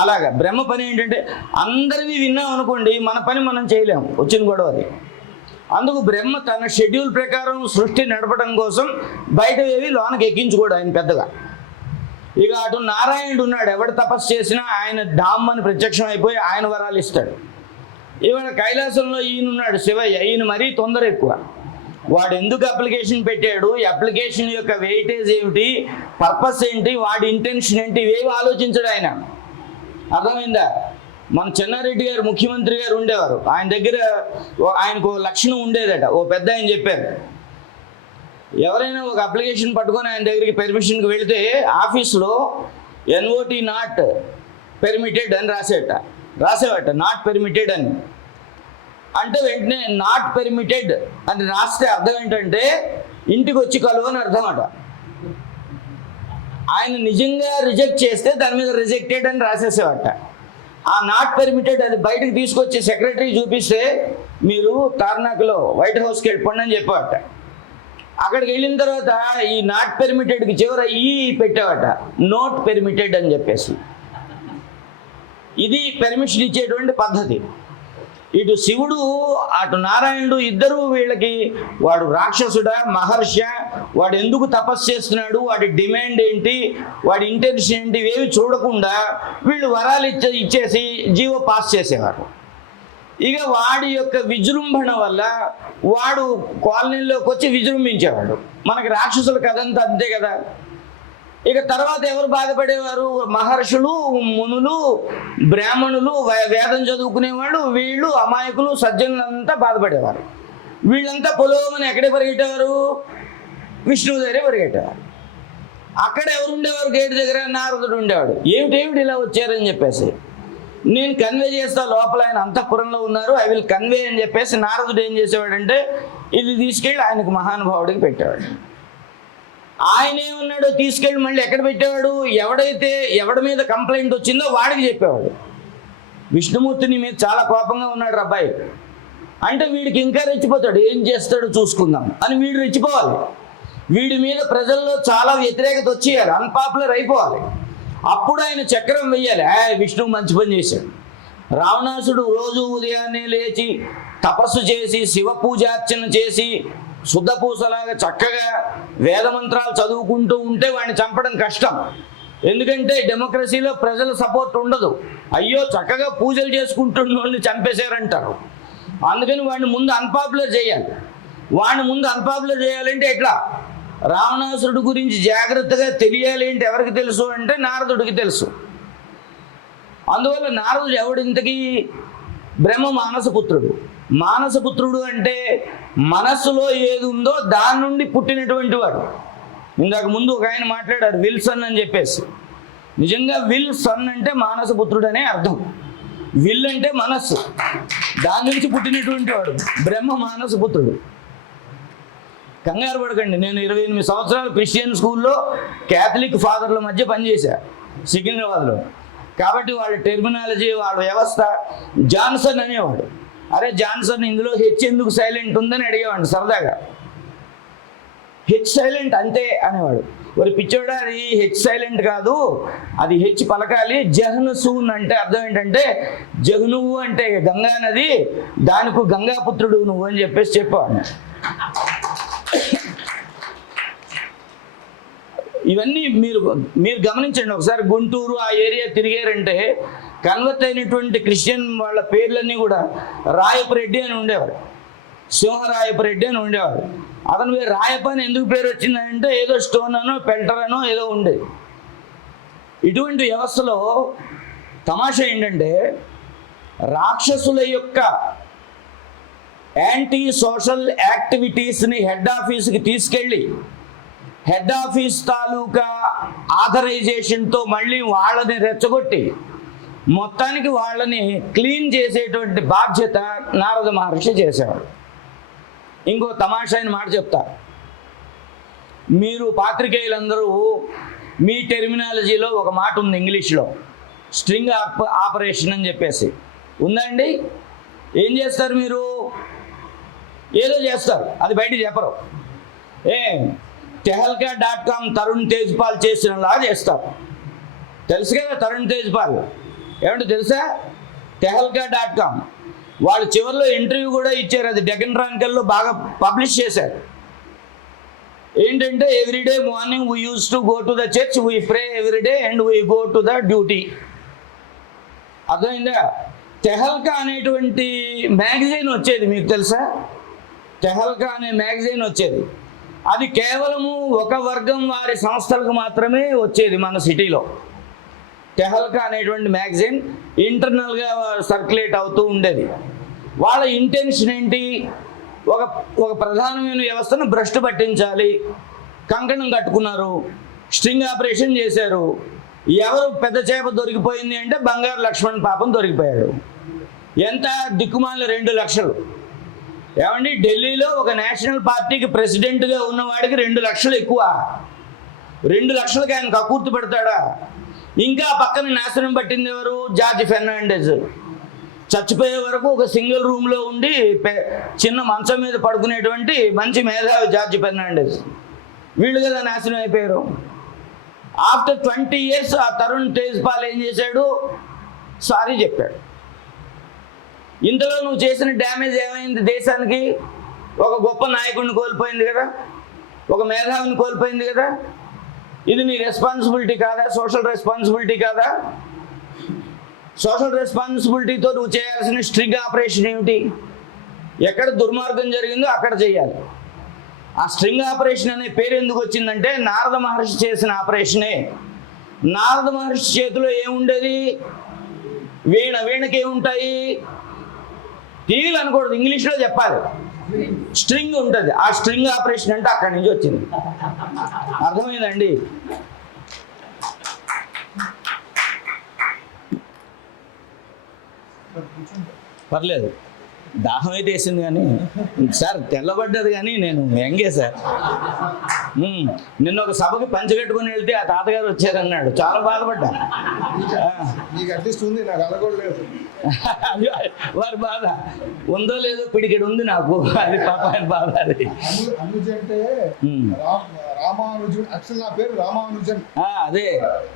అలాగా బ్రహ్మ పని ఏంటంటే అందరివి విన్నాం అనుకోండి, మన పని మనం చేయలేము, వచ్చిన గొడవ అది. అందుకు బ్రహ్మ తన షెడ్యూల్ ప్రకారం సృష్టి నడపడం కోసం బయటవేవి లోనకి ఎక్కించుకోడు ఆయన పెద్దగా. ఇక అటు నారాయణుడు ఉన్నాడు, ఎవడు తపస్సు చేసినా ఆయన డామ్ అని ప్రత్యక్షం అయిపోయి ఆయన వరాలు ఇస్తాడు. ఇవాళ కైలాసంలో ఈయన ఉన్నాడు శివయ్య, ఈయన మరీ తొందర ఎక్కువ. వాడు ఎందుకు అప్లికేషన్ పెట్టాడు, ఈ అప్లికేషన్ యొక్క వెయిటేజ్ ఏమిటి, పర్పస్ ఏంటి, వాడి ఇంటెన్షన్ ఏంటి, ఇవేవి ఆలోచించడు ఆయన. అర్థమైందా? మన చెన్నారెడ్డి గారు ముఖ్యమంత్రి గారు ఉండేవారు, ఆయన దగ్గర ఆయనకు లక్షణం ఉండేదట. ఓ పెద్ద ఆయన చెప్పారు, ఎవరైనా ఒక అప్లికేషన్ పట్టుకొని ఆయన దగ్గరికి పర్మిషన్కి వెళితే ఆఫీస్లో NOT నాట్ పెర్మిటెడ్ అని రాసేవట, నాట్ పెర్మిటెడ్ అని. అంటే వెంటనే నాట్ పెర్మిటెడ్ అని రాస్తే అర్థం ఏంటంటే ఇంటికి వచ్చి కలువు అని అర్థం అట. ఆయన నిజంగా రిజెక్ట్ చేస్తే దాని మీద రిజెక్టెడ్ అని రాసేసేవట. ఆ నాట్ పెర్మిటెడ్ అది బయటకు తీసుకొచ్చి సెక్రటరీ చూపిస్తే మీరు తార్నాకలో వైట్ హౌస్కి వెళ్ళిపోండి అని చెప్పావట. అక్కడికి వెళ్ళిన తర్వాత ఈ నాట్ పెర్మిటెడ్కి చివర ఈ పెట్టావట, నోట్ పెర్మిటెడ్ అని చెప్పేసి. ఇది పెర్మిషన్ ఇచ్చేటువంటి పద్ధతి. ఇటు శివుడు అటు నారాయణుడు ఇద్దరు వీళ్ళకి వాడు రాక్షసుడా మహర్ష, వాడు ఎందుకు తపస్సు చేస్తున్నాడు, వాడి డిమాండ్ ఏంటి, వాడి ఇంటెన్షన్ ఏంటి, ఇవేవి చూడకుండా వీళ్ళు వరాలు ఇచ్చేసి జీవో పాస్ చేసేవారు. ఇక వాడి యొక్క విజృంభణ వల్ల వాడు కాలనీలోకి వచ్చి విజృంభించేవాడు. మనకి రాక్షసుల కథంతా అంతే కదా. ఇక తర్వాత ఎవరు బాధపడేవారు? మహర్షులు, మునులు, బ్రాహ్మణులు, వేదం చదువుకునేవాళ్ళు, వీళ్ళు అమాయకులు, సజ్జనులంతా బాధపడేవారు. వీళ్ళంతా పొలవమని ఎక్కడే పరిగెట్టేవారు? విష్ణువు దగ్గరే పరిగెట్టేవారు. అక్కడ ఎవరు ఉండేవారు? గేటు దగ్గర నారదుడు ఉండేవాడు. ఏమిటి ఇలా వచ్చారని చెప్పేసి నేను కన్వే చేస్తా, లోపల ఆయన అంతఃపురంలో ఉన్నారు, ఐ విల్ కన్వే అని చెప్పేసి నారదుడు ఏం చేసేవాడంటే ఇది తీసుకెళ్ళి ఆయనకు మహానుభావుడికి పెట్టేవాడు. ఆయన ఏమన్నాడు, తీసుకెళ్ళి మళ్ళీ ఎక్కడ పెట్టేవాడు, ఎవడి మీద కంప్లైంట్ వచ్చిందో వాడికి చెప్పేవాడు. విష్ణుమూర్తి నీ మీద చాలా కోపంగా ఉన్నాడు అబ్బాయి అంటే వీడికి ఇంకా రెచ్చిపోతాడు, ఏం చేస్తాడో చూసుకుందాం అని వీడు రెచ్చిపోవాలి. వీడి మీద ప్రజల్లో చాలా వ్యతిరేకత వచ్చేయాలి, అన్పాపులర్ అయిపోవాలి. అప్పుడు ఆయన చక్రం వెయ్యాలి, విష్ణువు మంచి పని చేశాడు. రావణాసుడు రోజు ఉదయాన్నే లేచి తపస్సు చేసి శివ పూజార్చన చేసి శుద్ధపూసలాగా చక్కగా వేదమంత్రాలు చదువుకుంటూ ఉంటే వాడిని చంపడం కష్టం. ఎందుకంటే డెమోక్రసీలో ప్రజల సపోర్ట్ ఉండదు. అయ్యో చక్కగా పూజలు చేసుకుంటున్న వాళ్ళని చంపేశారంటారు. అందుకని వాడిని ముందు అన్పాపులర్ చేయాలి. వాడిని ముందు అన్పాపులర్ చేయాలంటే ఎట్లా, రావణాసురుడు గురించి జాగ్రత్తగా తెలియాలి అంటే ఎవరికి తెలుసు అంటే నారదుడికి తెలుసు. అందువల్ల నారదుడు ఎవడింతకీ బ్రహ్మ మానసపుత్రుడు. మానసపుత్రుడు అంటే మనస్సులో ఏది ఉందో దాని నుండి పుట్టినటువంటి వాడు. ఇందాక ముందు ఒక ఆయన మాట్లాడారు విల్సన్ అని చెప్పేసి. నిజంగా విల్సన్ అంటే మానసపుత్రుడు అనే అర్థం. విల్ అంటే మనస్సు, దాని నుంచి పుట్టినటువంటి వాడు బ్రహ్మ మానసపుత్రుడు. కంగారు పడకండి, నేను 28 సంవత్సరాలు క్రిస్టియన్ స్కూల్లో క్యాథలిక్ ఫాదర్ల మధ్య పనిచేశా సికింద్రాబాద్లో. కాబట్టి వాళ్ళ టెర్మినాలజీ, వాళ్ళ వ్యవస్థ. జాన్సన్ అనేవాడు, అరే జాన్సన్ ఇందులో హెచ్ ఎందుకు సైలెంట్ ఉందని అడిగేవాడిని సరదాగా. హెచ్ సైలెంట్ అంతే అనేవాడు. మరి పిచ్చోడా, అది హెచ్ సైలెంట్ కాదు, అది హెచ్ పలకాలి. జహ్నసూన్ అంటే అర్థం ఏంటంటే జహ్నువు అంటే గంగా నది, దానికి గంగాపుత్రుడు నువ్వు అని చెప్పేసి చెప్పేవాడిని. ఇవన్నీ మీరు గమనించండి ఒకసారి. గుంటూరు ఆ ఏరియా తిరిగారంటే కన్వర్ట్ అయినటువంటి క్రిస్టియన్ వాళ్ళ పేర్లన్నీ కూడా రాయపరెడ్డి అని ఉండేవారు, సింహరాయపరెడ్డి అని ఉండేవారు. అతని పేరు రాయప్ప అని ఎందుకు పేరు వచ్చిందంటే ఏదో స్టోన్ అనో పెల్టర్ అనో ఏదో ఉండేది. ఇటువంటి వ్యవస్థలో తమాషా ఏంటంటే రాక్షసుల యొక్క యాంటీ సోషల్ యాక్టివిటీస్ని హెడ్ ఆఫీస్కి తీసుకెళ్ళి హెడ్ ఆఫీస్ తాలూకా ఆథరైజేషన్తో మళ్ళీ వాళ్ళని రెచ్చగొట్టి మొత్తానికి వాళ్ళని క్లీన్ చేసేటువంటి బాధ్యత నారద మహర్షి చేసేవాడు. ఇంకో తమాషైన మాట చెప్తా, మీరు పాత్రికేయులందరూ మీ టెర్మినాలజీలో ఒక మాట ఉంది ఇంగ్లీష్లో, స్ట్రింగ్ ఆపరేషన్ అని చెప్పేసి ఉందండి. ఏం చేస్తారు మీరు, ఏదో చేస్తారు, అది బయట చెప్పరు. tehalka.com తరుణ్ తేజ్పాల్ చేసినలా చేస్తారు. తెలుసు కదా తరుణ్ తేజ్పాల్ ఏమంటే తెలుసా, tehalka.com వాళ్ళు చివరిలో ఇంటర్వ్యూ కూడా ఇచ్చారు, అది డెక్కన్ క్రానికల్లో బాగా పబ్లిష్ చేశారు. ఏంటంటే everyday morning we use to go to the church, we pray everyday and we go to the duty. అర్థమైందా? తెహల్కా అనేటువంటి మ్యాగజైన్ వచ్చేది, మీకు తెలుసా? తెహల్కా అనే మ్యాగజైన్ వచ్చేది. అది కేవలము ఒక వర్గం వారి సంస్థలకు మాత్రమే వచ్చేది మన సిటీలో. తెహల్కా అనేటువంటి మ్యాగజైన్ ఇంటర్నల్గా సర్క్యులేట్ అవుతూ ఉండేది. వాళ్ళ ఇంటెన్షన్ ఏంటి, ఒక ప్రధానమైన వ్యవస్థను భ్రష్టు పట్టించాలి. కంకణం కట్టుకున్నారు, స్ట్రింగ్ ఆపరేషన్ చేశారు. ఎవరు పెద్ద చేప దొరికిపోయింది అంటే బంగారు లక్ష్మణ్ పాపం దొరికిపోయాడు. ఎంత దిక్కుమాల 2 లక్షలు. ఏమండి, ఢిల్లీలో ఒక నేషనల్ పార్టీకి ప్రెసిడెంట్గా ఉన్నవాడికి 2 లక్షలు ఎక్కువ. 2 లక్షలకి ఆయన కకూర్తి పెడతాడా? ఇంకా పక్కన నాశనం పట్టింది ఎవరు? జార్జ్ ఫెర్నాండెజ్. చచ్చిపోయే వరకు ఒక సింగిల్ రూమ్లో ఉండి చిన్న మంచం మీద పడుకునేటువంటి మంచి మేధావి జార్జ్ ఫెర్నాండెజ్. వీళ్ళు కదా నాశనం అయిపోయారు. ఆఫ్టర్ 20 years ఆ తరుణ్ తేజ్పాల్ ఏం చేశాడు? సారీ చెప్పాడు. ఇంతలో నువ్వు చేసిన డ్యామేజ్ ఏమైంది దేశానికి? ఒక గొప్ప నాయకుడిని కోల్పోయింది కదా, ఒక మేధావిని కోల్పోయింది కదా. ఇది నీ రెస్పాన్సిబిలిటీ కాదా? సోషల్ రెస్పాన్సిబిలిటీ కాదా? సోషల్ రెస్పాన్సిబిలిటీతో నువ్వు చేయాల్సిన స్ట్రింగ్ ఆపరేషన్ ఏమిటి? ఎక్కడ దుర్మార్గం జరిగిందో అక్కడ చేయాలి. ఆ స్ట్రింగ్ ఆపరేషన్ అనే పేరు ఎందుకు వచ్చిందంటే నారద మహర్షి చేసిన ఆపరేషనే. నారద మహర్షి చేతిలో ఏముండేది? వీణ. వీణకి ఏముంటాయి? తీగలు అనకూడదు, ఇంగ్లీష్లో చెప్పాలి. స్ట్రింగ్ ఉంటుంది. ఆ స్ట్రింగ్ ఆపరేషన్ అంటే అక్కడి నుంచి వచ్చింది. అర్థమైందండి? పర్లేదు, దాహం అయితే వేసింది కానీ సార్ తెల్లబడ్డది కానీ నేను ఎంగే సార్. నిన్న ఒక సభకి పంచగట్టుకుని వెళ్తే ఆ తాతగారు వచ్చారన్నాడు, చాలా బాధపడ్డా. నీకు అట్లీస్ట్ ఉంది, నాకు అలగొడలేదు. అది వారి బాధ ఉందో లేదో పిడికెడు ఉంది నాకు, అది పాప ఆయన బాధ. అది అనుజ్ అంటే రామానుజన్, యాక్చువల్ నా పేరు రామానుజన్. అదే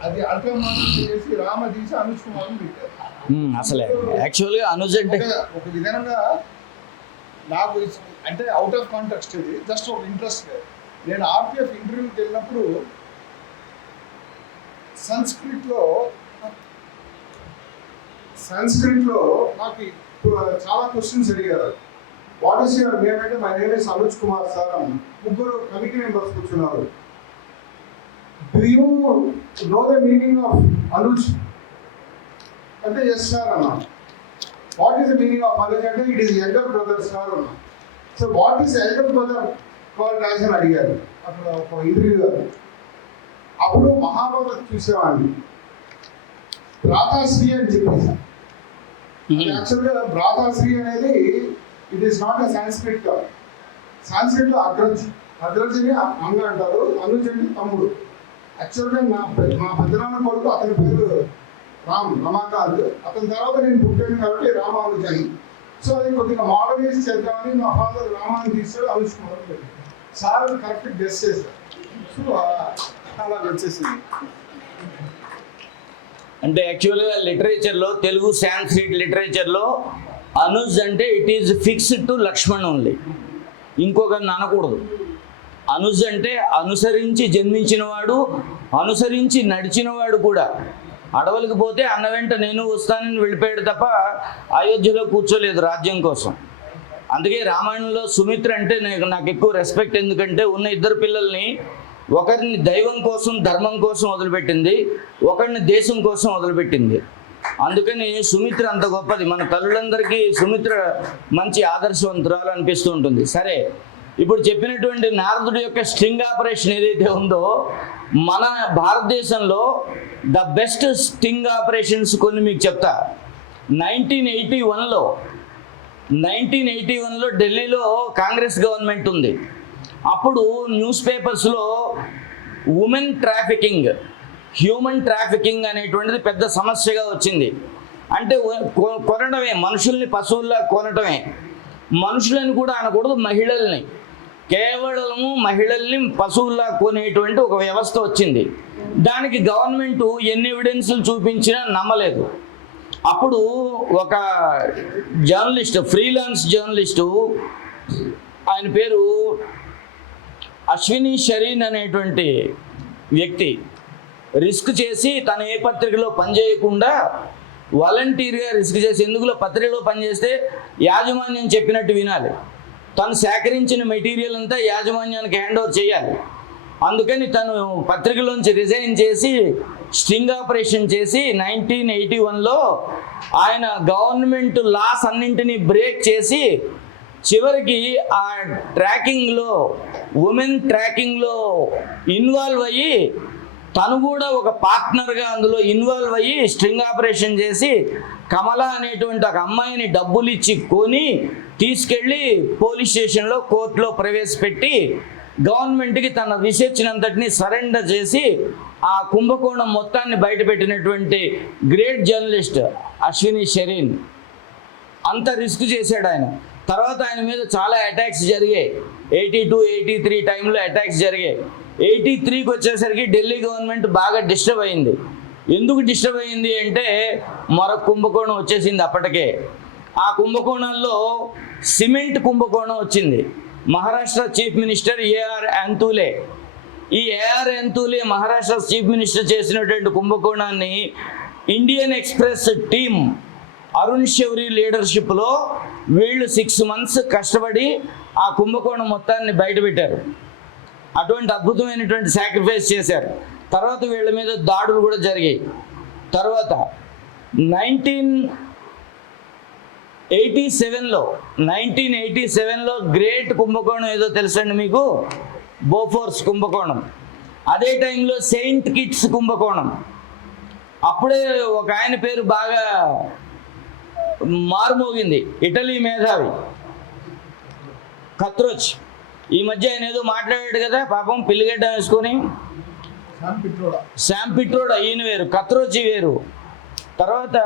అది అల్ట్రామానుజన్ చేసి రామ తీసి అనుజ్ కుమార్ పెట్టారు. అసలే యాక్చువల్గా అనుజ్ అంటే ఒక విధంగా నాకు అంటే అవుట్ ఆఫ్ కాంటెక్స్ట్, ఇది జస్ట్ ఒక ఇంట్రెస్ట్. నేను ఆర్పిఎఫ్ ఇంటర్వ్యూకి వెళ్ళినప్పుడు సంస్కృత్లో నాకు చాలా క్వశ్చన్స్ అడిగారు. వాట్ ఈస్ యువర్ నేమ్ అంటే my name is Anuj Kumar sir అన్న. ముగ్గురు కమిటీ మెంబర్స్ కూర్చున్నారు. Do you know the meaning of Anuj అంటే ఎస్ సార్ అన్న. What is the meaning of Anuj అంటే it is younger brother sir అన్న. So what is younger brother called as అని అడిగారు అక్కడ ఒక ఇంటర్వ్యూ గారు. అప్పుడు మహాభారత్ చూసేవాడిని, భ్రాతాశ్రీ అని చెప్పేసి. యాక్చువల్గా భ్రాతాశ్రీ అనేది it is not a Sanskrit కాదు. సాంస్క్రిట్లో అగ్రజ్ అని అంగ అంటారు, అనుజ్ అంటే తమ్ముడు. యాక్చువల్గా మా పెద్దనాన్న కొడుకు, అతని పేరు రమాకాంత్. అతని తర్వాత నేను పుట్టాను కాబట్టి రామానుజ్ అని. సో అది కొద్దిగా మోడర్నైజ్ చేద్దామని మా ఫాదర్ రామాను తీసాడు, అనుజ్ కుమార్ పెట్టాడు. సార్ కరెక్ట్ గెస్ చేశారు. సో అలా వచ్చేసింది. అంటే యాక్చువల్గా లిటరేచర్లో, తెలుగు సాంస్క్రిట్ లిటరేచర్లో అనుజ్ అంటే it is fixed to Lakshman only, ఇంకొకరిని అనకూడదు. అనుజ్ అంటే అనుసరించి జన్మించినవాడు, అనుసరించి నడిచినవాడు కూడా. అడవులకు పోతే అన్న వెంట నేను వస్తానని వెళ్ళిపోయాడు తప్ప అయోధ్యలో కూర్చోలేదు రాజ్యం కోసం. అందుకే రామాయణంలో సుమిత్ర అంటే నాకు ఎక్కువ రెస్పెక్ట్. ఎందుకంటే ఉన్న ఇద్దరు పిల్లల్ని, ఒకరిని దైవం కోసం ధర్మం కోసం వదిలిపెట్టింది, ఒకరిని దేశం కోసం వదిలిపెట్టింది. అందుకని సుమిత్ర అంత గొప్పది. మన తల్లులందరికీ సుమిత్ర మంచి ఆదర్శవంతురాలు అనిపిస్తూ ఉంటుంది. సరే, ఇప్పుడు చెప్పినటువంటి నారదుడి యొక్క స్ట్రింగ్ ఆపరేషన్ ఏదైతే ఉందో, మన భారతదేశంలో ద బెస్ట్ స్ట్రింగ్ ఆపరేషన్స్ కొన్ని మీకు చెప్తా. 1981లో ఢిల్లీలో కాంగ్రెస్ గవర్నమెంట్ ఉంది. అప్పుడు న్యూస్ పేపర్స్లో ఉమెన్ ట్రాఫికింగ్, హ్యూమన్ ట్రాఫికింగ్ అనేటువంటిది పెద్ద సమస్యగా వచ్చింది. అంటే కొనడమే, మనుషుల్ని పశువుల్లా కొనటమే. మనుషులని కూడా అనకూడదు, మహిళల్ని, కేవలము మహిళల్ని పశువుల్లా కొనేటువంటి ఒక వ్యవస్థ వచ్చింది. దానికి గవర్నమెంట్ ఎన్ని ఎవిడెన్సులు చూపించినా నమ్మలేదు. అప్పుడు ఒక జర్నలిస్ట్, ఫ్రీలాన్స్ జర్నలిస్టు, ఆయన పేరు అశ్విని షరీన్ అనేటువంటి వ్యక్తి, రిస్క్ చేసి తను ఏ పత్రికలో పనిచేయకుండా వాలంటీర్గా రిస్క్ చేసి, ఎందుకులో పత్రికలో పనిచేస్తే యాజమాన్యం చెప్పినట్టు వినాలి, తను సేకరించిన మెటీరియల్ అంతా యాజమాన్యానికి హ్యాండ్ ఓవర్ చేయాలి. అందుకని తను పత్రికలోంచి రిజైన్ చేసి స్ట్రింగ్ ఆపరేషన్ చేసి 1981లో ఆయన గవర్నమెంట్ లాస్ అన్నింటినీ బ్రేక్ చేసి చివరికి ఆ ట్రాకింగ్లో, ఉమెన్ ట్రాకింగ్లో ఇన్వాల్వ్ అయ్యి, తను కూడా ఒక పార్ట్నర్గా అందులో ఇన్వాల్వ్ అయ్యి స్ట్రింగ్ ఆపరేషన్ చేసి కమల అనేటువంటి ఒక అమ్మాయిని డబ్బులు ఇచ్చి కొని తీసుకెళ్ళి పోలీస్ స్టేషన్లో, కోర్టులో ప్రవేశపెట్టి గవర్నమెంట్కి తన రీసెర్చ్నంతటినీ సరెండర్ చేసి ఆ కుంభకోణం మొత్తాన్ని బయటపెట్టినటువంటి గ్రేట్ జర్నలిస్ట్ అశ్విని షరీన్. అంత రిస్క్ చేశాడు ఆయన. తర్వాత ఆయన మీద చాలా అటాక్స్ జరిగాయి. 82, 83 టైంలో అటాక్స్ జరిగాయి. 83కి వచ్చేసరికి ఢిల్లీ గవర్నమెంట్ బాగా డిస్టర్బ్ అయింది. ఎందుకు డిస్టర్బ్ అయింది అంటే మరొక కుంభకోణం వచ్చేసింది అప్పటికే. ఆ కుంభకోణంలో సిమెంట్ కుంభకోణం వచ్చింది. Maharashtra chief minister AR Antulay, ఈ AR Antulay Maharashtra chief minister చేసినటువంటి కుంభకోణాన్ని Indian Express team Arun Shourie లీడర్షిప్లో వీళ్ళు 6 months కష్టపడి ఆ కుంభకోణం మొత్తాన్ని బయటపెట్టారు. అటువంటి అద్భుతమైనటువంటి సాక్రిఫైస్ చేశారు. తర్వాత వీళ్ళ మీద దాడులు కూడా జరిగాయి. తర్వాత 1987లో గ్రేట్ కుంభకోణం ఏదో తెలుసండి మీకు, బోఫోర్స్ కుంభకోణం. అదే టైంలో సెయింట్ కిట్స్ కుంభకోణం. అప్పుడే ఒక ఆయన పేరు బాగా మారుమోగింది, ఇటలీ మేధావి కత్రోచ్. ఈ మధ్య ఆయన ఏదో మాట్లాడాడు కదా పాపం, పిల్లిగడ్డ వేసుకొని. శామ్ పిట్రోడా ఈయన వేరు, కత్రోచి వేరు. తర్వాత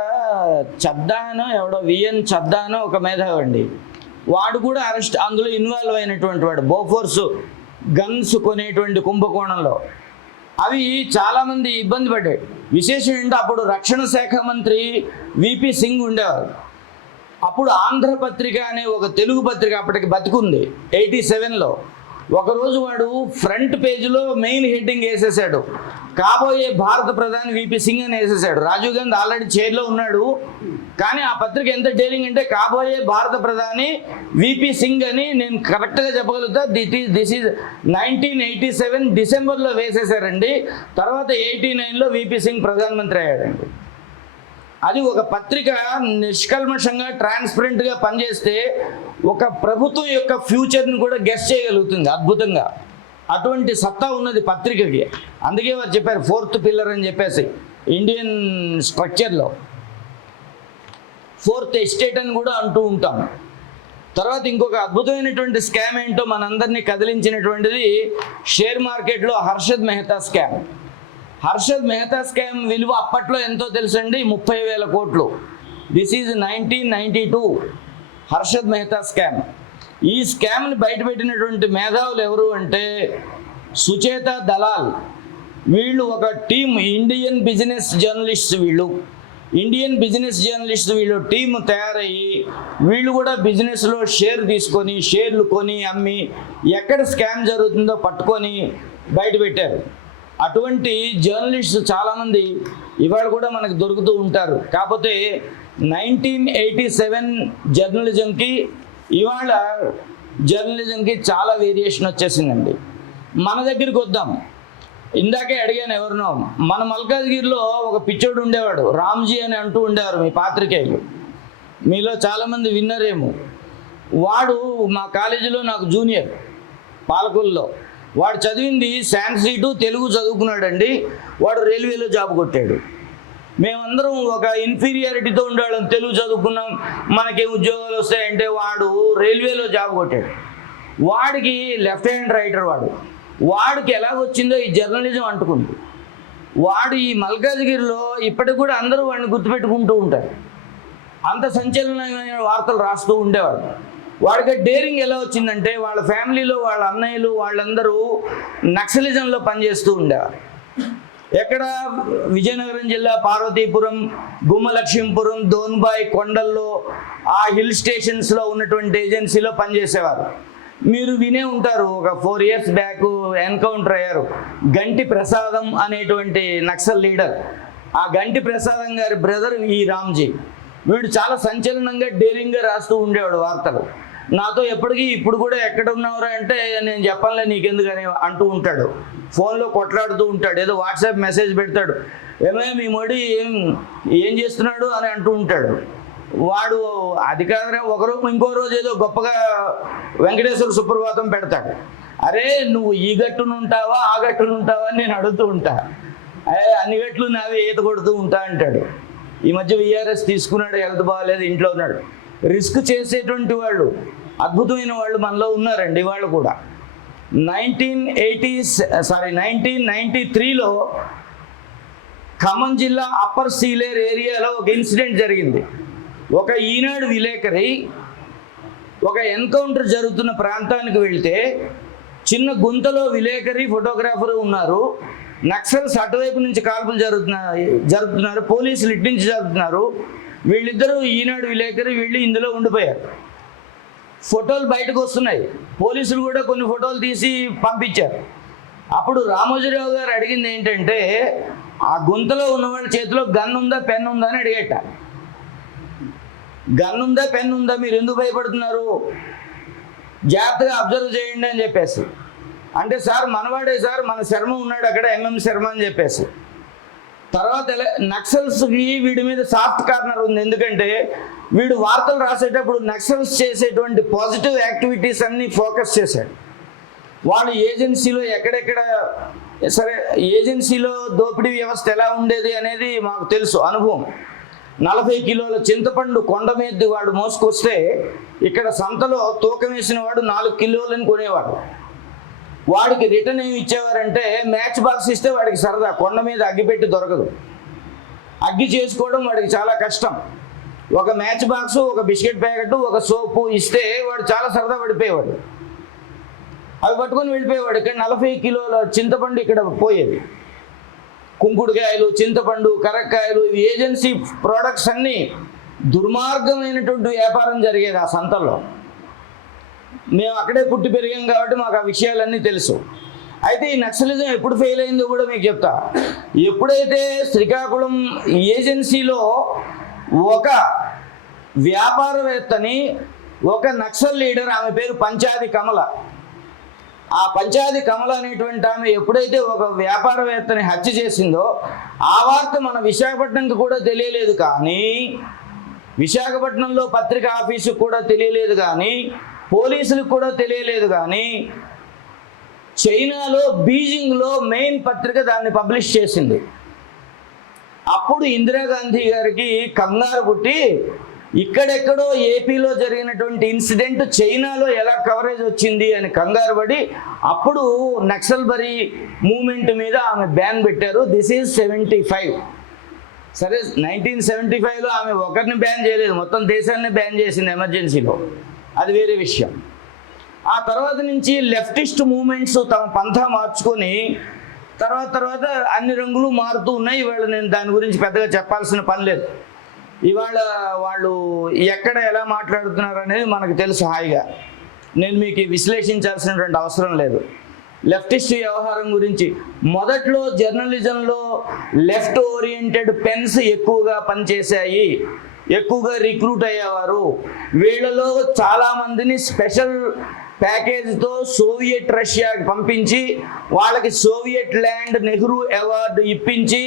చద్దానో ఎవడో విఎన్ చద్దానో ఒక మేధావి అండి, వాడు కూడా అరెస్ట్, అందులో ఇన్వాల్వ్ అయినటువంటి వాడు, బోఫోర్స్ గన్స్ కొనేటువంటి కుంభకోణంలో. అవి చాలామంది ఇబ్బంది పడ్డాయి. విశేషం ఏంటంటే అప్పుడు రక్షణ శాఖ మంత్రి విపి సింగ్ ఉండేవారు. అప్పుడు ఆంధ్రపత్రిక అనే ఒక తెలుగు పత్రిక అప్పటికి బతికుంది 87లో. ఒకరోజు వాడు ఫ్రంట్ పేజీలో మెయిన్ హెడ్డింగ్ వేసేసాడు, కాబోయే భారత ప్రధాని విపి సింగ్ అని వేసేసాడు. రాజీవ్ గాంధీ ఆల్రెడీ చైర్లో ఉన్నాడు, కానీ ఆ పత్రిక ఎంత డేరింగ్ అంటే కాబోయే భారత ప్రధాని విపి సింగ్ అని నేను కరెక్ట్గా చెప్పగలుగుతా. దిస్ ఈజ్ 1987 డిసెంబర్లో వేసేసారండి. తర్వాత 89లో విపి సింగ్ ప్రధానమంత్రి అయ్యాడండి. అది ఒక పత్రిక నిష్కల్మషంగా ట్రాన్స్పరెంట్గా పనిచేస్తే ఒక ప్రభుత్వం యొక్క ఫ్యూచర్ని కూడా గెస్ చేయగలుగుతుంది అద్భుతంగా. అటువంటి సత్తా ఉన్నది పత్రికకి. అందుకే వారు చెప్పారు 4th పిల్లర్ అని చెప్పేసి, ఇండియన్ స్ట్రక్చర్లో 4th ఎస్టేట్ అని కూడా అంటూ ఉంటాం. తర్వాత ఇంకొక అద్భుతమైనటువంటి స్కామ్ ఏంటో మనందరినీ కదిలించినటువంటిది షేర్ మార్కెట్లో హర్షద్ మెహతా స్కామ్. హర్షద్ మెహతా స్కామ్ విలువ అప్పట్లో ఎంతో తెలుసండి, 30,000 కోట్లు. This is 1992 Harshad Mehta scam. ఈ స్కామ్ని బయటపెట్టినటువంటి మేధావులు ఎవరు అంటే సుచేత దలాల్. వీళ్ళు ఒక టీం, ఇండియన్ బిజినెస్ జర్నలిస్ట్ వీళ్ళు టీం తయారయ్యి వీళ్ళు కూడా బిజినెస్లో షేర్ తీసుకొని, షేర్లు కొని అమ్మి ఎక్కడ స్కామ్ జరుగుతుందో పట్టుకొని బయటపెట్టారు. అటువంటి జర్నలిస్ట్స్ చాలామంది ఇవాళ కూడా మనకు దొరుకుతూ ఉంటారు. కాకపోతే 1987 జర్నలిజంకి ఇవాళ జర్నలిజంకి చాలా వేరియేషన్ వచ్చేసిందండి. మన దగ్గరికి వద్దాం. ఇందాకే అడిగాను ఎవరినో, మన మల్కాజ్గిరిలో ఒక పిచ్చోడు ఉండేవాడు, రామ్జీ అని అంటూ ఉండేవారు మీ పాత్రికేయులు, మీలో చాలామంది విన్నరేమో. వాడు మా కాలేజీలో నాకు జూనియర్ పాలకొల్లో. వాడు చదివింది సాంస్క్రిట్ తెలుగు చదువుకున్నాడండి. వాడు రైల్వేలో జాబ్ కొట్టాడు. మేమందరం ఒక ఇన్ఫీరియారిటీతో ఉండేవాళ్ళం, తెలుగు చదువుకున్నాం మనకి ఉద్యోగాలు వస్తాయంటే. వాడు రైల్వేలో జాబ్ కొట్టాడు. వాడికి లెఫ్ట్ హ్యాండ్ రైటర్. వాడికి ఎలాగొచ్చిందో ఈ జర్నలిజం అంటుకుంది. వాడు ఈ మల్కాజ్గిరిలో ఇప్పటికి కూడా అందరూ వాడిని గుర్తుపెట్టుకుంటూ ఉంటారు. అంత సంచలనమైన వార్తలు రాస్తూ ఉండేవాడు. వాడికి డేరింగ్ ఎలా వచ్చిందంటే వాళ్ళ ఫ్యామిలీలో వాళ్ళ అన్నయ్యలు వాళ్ళందరూ నక్సలిజంలో పనిచేస్తూ ఉండేవారు. ఎక్కడ? విజయనగరం జిల్లా పార్వతీపురం, గుమ్మలక్ష్మీపురం, దోన్బాయ్ కొండల్లో ఆ హిల్ స్టేషన్స్లో ఉన్నటువంటి ఏజెన్సీలో పనిచేసేవారు. మీరు వినే ఉంటారు, ఒక 4 years బ్యాక్ ఎన్కౌంటర్ అయ్యారు గంటి ప్రసాదం అనేటువంటి నక్సల్ లీడర్. ఆ గంటి ప్రసాదం గారి బ్రదర్ ఈ రామ్జీ. వీడు చాలా సంచలనంగా డేరింగ్గా రాస్తూ ఉండేవాడు వార్తలు. నాతో ఎప్పటికీ ఇప్పుడు కూడా ఎక్కడ ఉన్నవరా అంటే నేను చెప్పాలే నీకెందుకని అంటూ ఉంటాడు. ఫోన్లో కొట్లాడుతూ ఉంటాడు, ఏదో వాట్సాప్ మెసేజ్ పెడతాడు, ఏమైనా మీ మోడీ ఏం చేస్తున్నాడు అని అంటూ ఉంటాడు. వాడు అది కాదురా, ఇంకో రోజు ఏదో గొప్పగా వెంకటేశ్వర సుప్రభాతం పెడతాడు. అరే నువ్వు ఈ గట్టును ఉంటావా ఆ గట్టును ఉంటావా అని నేను అడుగుతూ ఉంటా. అన్ని గట్లు నావే ఈత కొడుతూ ఉంటా అంటాడు. ఈ మధ్య విఆర్ఎస్ తీసుకున్నాడు, హెల్త్ బాగాలేదు, ఇంట్లో ఉన్నాడు. రిస్క్ చేసేటువంటి వాళ్ళు అద్భుతమైన వాళ్ళు మనలో ఉన్నారండి. వాళ్ళు కూడా 1993లో ఖమ్మం జిల్లా అప్పర్ సీలేర్ ఏరియాలో ఒక ఇన్సిడెంట్ జరిగింది. ఒక ఈనాడు విలేకరి ఒక ఎన్కౌంటర్ జరుగుతున్న ప్రాంతానికి వెళ్తే చిన్న గుంతలో విలేకరి ఫోటోగ్రాఫర్ ఉన్నారు. నక్సల్స్ అటువైపు నుంచి కాల్పులు జరుపుతున్నారు, పోలీసులు ఇటు నుంచి జరుపుతున్నారు. వీళ్ళిద్దరూ ఈనాడు విలేకరి వీళ్ళు ఇందులో ఉండిపోయారు. ఫోటోలు బయటకు వస్తున్నాయి, పోలీసులు కూడా కొన్ని ఫోటోలు తీసి పంపించారు. అప్పుడు రామోజీరావు గారు అడిగింది ఏంటంటే ఆ గుంతలో ఉన్న వాళ్ళ చేతిలో గన్ ఉందా పెన్ ఉందా అని అడిగేట. గన్ ఉందా పెన్ ఉందా, మీరు ఎందుకు భయపడుతున్నారు, జాగ్రత్తగా అబ్జర్వ్ చేయండి అని చెప్పేసి. అంటే సార్ మనవాడే సార్, మన శర్మ ఉన్నాడు అక్కడ, ఎంఎం శర్మ అని చెప్పేసి. తర్వాత నక్సల్స్కి వీడి మీద సాఫ్ట్ కార్నర్ ఉంది. ఎందుకంటే వీడు వార్తలు రాసేటప్పుడు నక్సల్స్ చేసేటువంటి పాజిటివ్ యాక్టివిటీస్ అన్నీ ఫోకస్ చేశాడు. వాళ్ళు ఏజెన్సీలో ఎక్కడెక్కడ సరే ఏజెన్సీలో దోపిడీ వ్యవస్థ ఎలా ఉండేది అనేది మాకు తెలుసు, అనుభవం. 40 కిలోల చింతపండు కొండ మీద వాడు మోసుకొస్తే ఇక్కడ సంతలో తూకం వేసిన వాడు 4 కిలోలని కొనేవాడు. వాడికి రిటర్న్ ఏమి ఇచ్చేవారంటే మ్యాచ్ బాక్స్ ఇస్తే వాడికి సరదా, కొండ మీద అగ్గిపెట్టి దొరకదు, అగ్గి చేసుకోవడం వాడికి చాలా కష్టం. ఒక మ్యాచ్ బాక్సు, ఒక బిస్కెట్ ప్యాకెట్, ఒక సోపు ఇస్తే వాడు చాలా సరదా పడిపోయేవాడు. అవి పట్టుకొని వెళ్ళిపోయేవాడు. ఇక్కడ 40 కిలోల చింతపండు ఇక్కడ పోయేది. కుంకుడుకాయలు, చింతపండు, కరక్కాయలు, ఇవి ఏజెన్సీ ప్రోడక్ట్స్ అన్నీ దుర్మార్గమైనటువంటి వ్యాపారం జరిగేది ఆ సంతల్లో. మేము అక్కడే పుట్టి పెరిగాం కాబట్టి మాకు ఆ విషయాలన్నీ తెలుసు. అయితే ఈ నక్సలిజం ఎప్పుడు ఫెయిల్ అయిందో కూడా మీకు చెప్తా. ఎప్పుడైతే శ్రీకాకుళం ఏజెన్సీలో ఒక వ్యాపారవేత్తని, ఒక నక్సల్ లీడర్, ఆమె పేరు పంచాది కమల, ఆ పంచాది కమల అనేటువంటి ఆమె ఎప్పుడైతే ఒక వ్యాపారవేత్తని హత్య చేసిందో ఆ వార్త మన విశాఖపట్నంకి కూడా తెలియలేదు, కానీ విశాఖపట్నంలో పత్రికా ఆఫీసుకు కూడా తెలియలేదు, కానీ పోలీసులకు కూడా తెలియలేదు, కానీ చైనాలో బీజింగ్లో మెయిన్ పత్రిక దాన్ని పబ్లిష్ చేసింది. అప్పుడు ఇందిరాగాంధీ గారికి కంగారు పుట్టి ఇక్కడెక్కడో ఏపీలో జరిగినటువంటి ఇన్సిడెంట్ చైనాలో ఎలా కవరేజ్ వచ్చింది అని కంగారు పడి అప్పుడు నక్సల్బరీ మూమెంట్ మీద ఆమె బ్యాన్ పెట్టారు. This is 75. సరే, 1975లో ఆమె ఒకరిని బ్యాన్ చేయలేదు, మొత్తం దేశాన్ని బ్యాన్ చేసింది ఎమర్జెన్సీలో, అది వేరే విషయం. ఆ తర్వాత నుంచి లెఫ్టిస్ట్ మూమెంట్స్ తమ పంథా మార్చుకొని తర్వాత అన్ని రంగులు మారుతూ ఉన్నాయి. ఇవాళ నేను దాని గురించి పెద్దగా చెప్పాల్సిన పని లేదు. ఇవాళ వాళ్ళు ఎక్కడ ఎలా మాట్లాడుతున్నారు అనేది మనకు తెలుసు హాయిగా. నేను మీకు విశ్లేషించాల్సినటువంటి అవసరం లేదు. లెఫ్టిస్ట్ వ్యవహారం గురించి మొదట్లో జర్నలిజంలో లెఫ్ట్ ఓరియంటెడ్ పెన్స్ ఎక్కువగా పనిచేశాయి, ఎక్కువగా రిక్రూట్ అయ్యేవారు. వీళ్ళలో చాలామందిని స్పెషల్ ప్యాకేజ్తో సోవియట్ రష్యాకి పంపించి వాళ్ళకి సోవియట్ ల్యాండ్ నెహ్రూ అవార్డు ఇప్పించి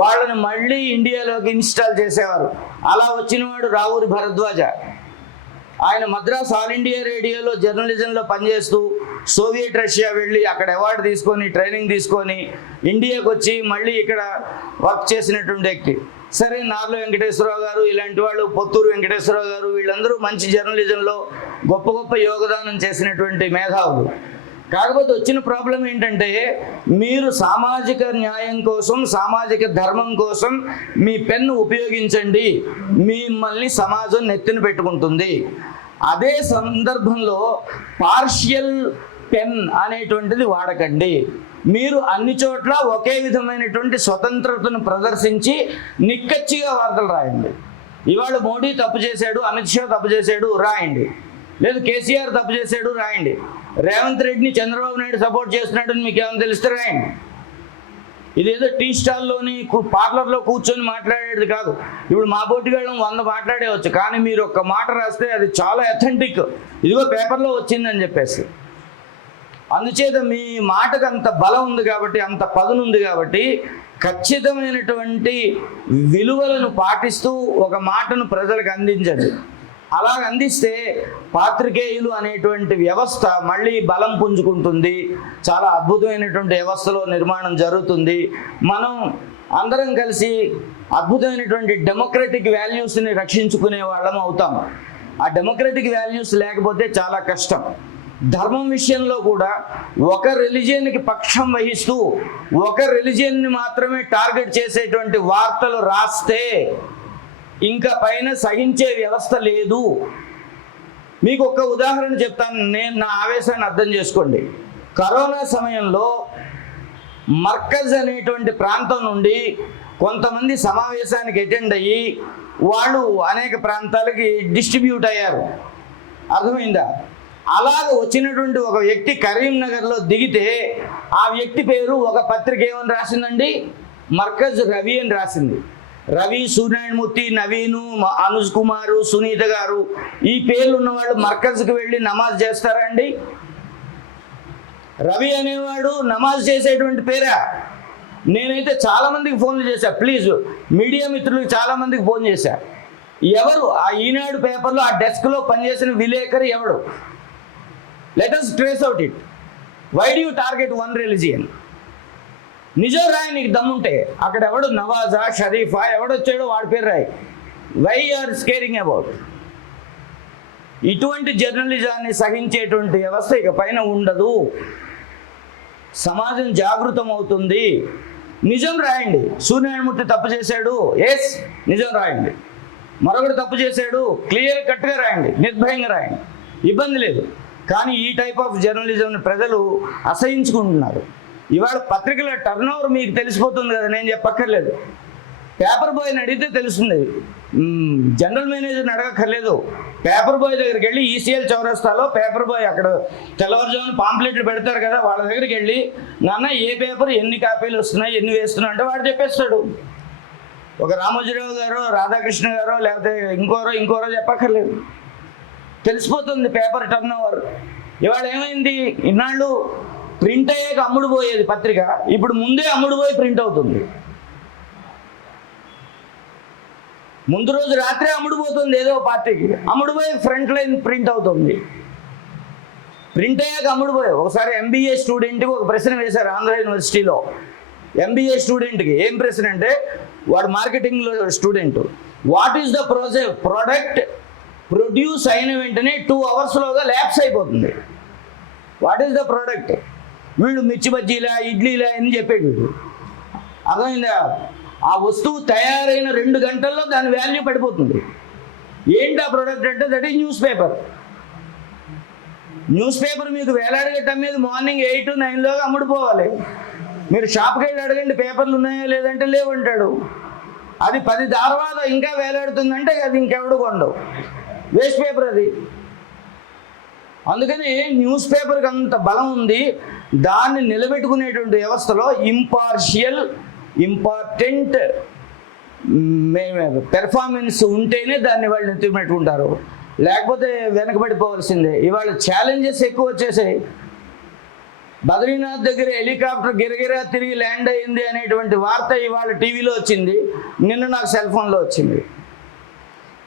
వాళ్ళని మళ్ళీ ఇండియాలోకి ఇన్స్టాల్ చేసేవారు. అలా వచ్చినవాడు రావూరి భరద్వాజ. ఆయన మద్రాస్ ఆల్ ఇండియా రేడియోలో జర్నలిజంలో పనిచేస్తూ సోవియట్ రష్యా వెళ్ళి అక్కడ అవార్డు తీసుకొని ట్రైనింగ్ తీసుకొని ఇండియాకి వచ్చి మళ్ళీ ఇక్కడ వర్క్ చేసినటువంటి వ్యక్తి. సరే, నార్ల వెంకటేశ్వరరావు గారు ఇలాంటి వాళ్ళు, పొత్తూరు వెంకటేశ్వరరావు గారు, వీళ్ళందరూ మంచి జర్నలిజంలో గొప్ప గొప్ప యోగదానం చేసినటువంటి మేధావులు. కాకపోతే వచ్చిన ప్రాబ్లం ఏంటంటే మీరు సామాజిక న్యాయం కోసం, సామాజిక ధర్మం కోసం మీ పెన్ను ఉపయోగించండి, మిమ్మల్ని సమాజం నెత్తిన పెట్టుకుంటుంది. అదే సందర్భంలో పార్షియల్ పెన్ అనేటువంటిది వాడకండి. మీరు అన్ని చోట్ల ఒకే విధమైనటువంటి స్వతంత్రతను ప్రదర్శించి నిక్కచ్చిగా వార్తలు రాయండి. ఇవాళ మోడీ తప్పు చేశాడు, అమిత్ షా తప్పు చేశాడు రాయండి, లేదు కేసీఆర్ తప్పు చేశాడు రాయండి, రేవంత్ రెడ్డిని చంద్రబాబు నాయుడు సపోర్ట్ చేస్తున్నాడు అని మీకు ఏమైనా తెలిస్తే రాయండి. ఇదేదో టీ స్టాల్లోని పార్లర్లో కూర్చొని మాట్లాడేది కాదు. ఇప్పుడు మా పోటీగాళ్ళం 100 మాట్లాడేవచ్చు, కానీ మీరు ఒక్క మాట రాస్తే అది చాలా అథెంటిక్, ఇదిగో పేపర్లో వచ్చిందని చెప్పేసి. అందుచేత మీ మాటకు అంత బలం ఉంది కాబట్టి, అంత పదును ఉంది కాబట్టి ఖచ్చితమైనటువంటి విలువలను పాటిస్తూ ఒక మాటను ప్రజలకు అందించండి. అలా అందిస్తే పాత్రికేయులు అనేటువంటి వ్యవస్థ మళ్ళీ బలం పుంజుకుంటుంది. చాలా అద్భుతమైనటువంటి వ్యవస్థలో నిర్మాణం జరుగుతుంది. మనం అందరం కలిసి అద్భుతమైనటువంటి డెమోక్రటిక్ వాల్యూస్ని రక్షించుకునే వాళ్ళం అవుతాం. ఆ డెమోక్రటిక్ వాల్యూస్ లేకపోతే చాలా కష్టం. ధర్మం విషయంలో కూడా ఒక రిలీజియన్కి పక్షం వహిస్తూ ఒక రిలీజియన్ని మాత్రమే టార్గెట్ చేసేటువంటి వార్తలు రాస్తే ఇంకా పైన సహించే వ్యవస్థ లేదు. మీకు ఒక ఉదాహరణ చెప్తాను, నేను నా ఆవేశాన్ని అర్థం చేసుకోండి. కరోనా సమయంలో మర్కజ్ అనేటువంటి ప్రాంతం నుండి కొంతమంది సమావేశానికి అటెండ్ అయ్యి వాళ్ళు అనేక ప్రాంతాలకి డిస్ట్రిబ్యూట్ అయ్యారు. అర్థమైందా? అలాగ వచ్చినటువంటి ఒక వ్యక్తి కరీంనగర్లో దిగితే ఆ వ్యక్తి పేరు ఒక పత్రిక ఏమని రాసిందండి, మర్కజ్ రవి అని రాసింది. రవి, సూర్యనారాయణమూర్తి, నవీను, అనుజ్ కుమారు, సునీత గారు, ఈ పేర్లు ఉన్నవాళ్ళు మర్కజ్కి వెళ్ళి నమాజ్ చేస్తారా అండి? రవి అనేవాడు నమాజ్ చేసేటువంటి పేరా? నేనైతే చాలామందికి ఫోన్లు చేశా, ప్లీజ్ మీడియా మిత్రులకు చాలామందికి ఫోన్ చేశా. ఎవరు ఆ ఈనాడు పేపర్లో ఆ డెస్క్లో పనిచేసిన విలేకరు ఎవడు? Let us trace out it. Why do you target one religion? నిజం రాయి, నీకు దమ్ముంటే. అక్కడ ఎవడు నవాజా, షరీఫా, ఎవడొచ్చాడో వాడి పేరు రాయి. Why are scaring about? ఇటువంటి జర్నలిజాన్ని సహించేటువంటి వ్యవస్థ ఇక పైన ఉండదు. సమాజం జాగృతం అవుతుంది. నిజం రాయండి. సూర్యనారాయణమూర్తి తప్పు చేశాడు, ఎస్ నిజం రాయండి. మరొకటి తప్పు చేశాడు, క్లియర్ కట్గా రాయండి, నిర్భయంగా రాయండి, ఇబ్బంది లేదు. కానీ ఈ టైప్ ఆఫ్ జర్నలిజంని ప్రజలు అసహించుకుంటున్నారు. ఇవాళ పత్రికల టర్న్ ఓవర్ మీకు తెలిసిపోతుంది కదా, నేను చెప్పక్కర్లేదు. పేపర్ బాయ్ని అడిగితే తెలుస్తుంది, జనరల్ మేనేజర్ని అడగక్కర్లేదు. పేపర్ బాయ్ దగ్గరికి వెళ్ళి ఈసీఎల్ చౌరస్తాలో పేపర్ బాయ్ అక్కడ తెల్లవారుజామున పాంప్లెట్లు పెడతారు కదా, వాళ్ళ దగ్గరికి వెళ్ళి నాన్న ఏ పేపర్ ఎన్ని కాపీలు వస్తున్నాయి, ఎన్ని వేస్తున్నాయి అంటే వాడు చెప్పేస్తాడు. ఒక రామోజీరావు గారో రాధాకృష్ణ గారో లేకపోతే ఇంకోరో చెప్పక్కర్లేదు, తెలిసిపోతుంది పేపర్ టర్న్ ఓవర్. ఇవాళ ఏమైంది, ఇన్నాళ్ళు ప్రింట్ అయ్యాక అమ్ముడు పోయేది పత్రిక, ఇప్పుడు ముందే అమ్ముడు పోయి ప్రింట్ అవుతుంది. ముందు రోజు రాత్రే అమ్ముడు పోతుంది ఏదో పార్టీకి, అమ్ముడు పోయి ఫ్రంట్ లైన్ ప్రింట్ అవుతుంది. ప్రింట్ అయ్యాక అమ్ముడు పోయి. ఒకసారి ఎంబీఏ స్టూడెంట్కి ఒక ప్రశ్న వేశారు ఆంధ్ర యూనివర్సిటీలో. ఎంబీఏ స్టూడెంట్కి ఏం ప్రశ్న అంటే, వాడు మార్కెటింగ్లో student, what is the product produce అయిన వెంటనే 2 అవర్స్లోగా ల్యాప్స్ అయిపోతుంది. What is the product? వీళ్ళు మిర్చి బజ్జీలా ఇడ్లీలా అని చెప్పేది. వీడు అర్థమైందా? ఆ వస్తువు తయారైన 2 గంటల్లో దాని వాల్యూ పడిపోతుంది. ఏంటి ఆ ప్రోడక్ట్ అంటే, that is news paper. News paper మీకు వేలాడగట్టం మీద మార్నింగ్ 8, 9లోగా అమ్ముడుపోవాలి. మీరు షాప్కి వెళ్ళి అడగండి పేపర్లు ఉన్నాయో లేదంటే లేవంటాడు. అది 10 తర్వాత ఇంకా వేలాడుతుందంటే అది ఇంకెవడు కొండవు, వేస్ట్ పేపర్ అది. అందుకని న్యూస్ పేపర్కి అంత బలం ఉంది. దాన్ని నిలబెట్టుకునేటువంటి వ్యవస్థలో ఇంపార్షియల్ ఇంపార్టెంట్ పెర్ఫార్మెన్స్ ఉంటేనే దాన్ని వాళ్ళు నెత్తిపెట్టుకుంటారు, లేకపోతే వెనకబడిపోవాల్సిందే. ఇవాళ ఛాలెంజెస్ ఎక్కువ వచ్చేసాయి. బద్రీనాథ్ దగ్గర హెలికాప్టర్ గిరగిరా తిరిగి ల్యాండ్ అయింది అనేటువంటి వార్త ఇవాళ టీవీలో వచ్చింది, నిన్న నాకు సెల్ ఫోన్లో వచ్చింది.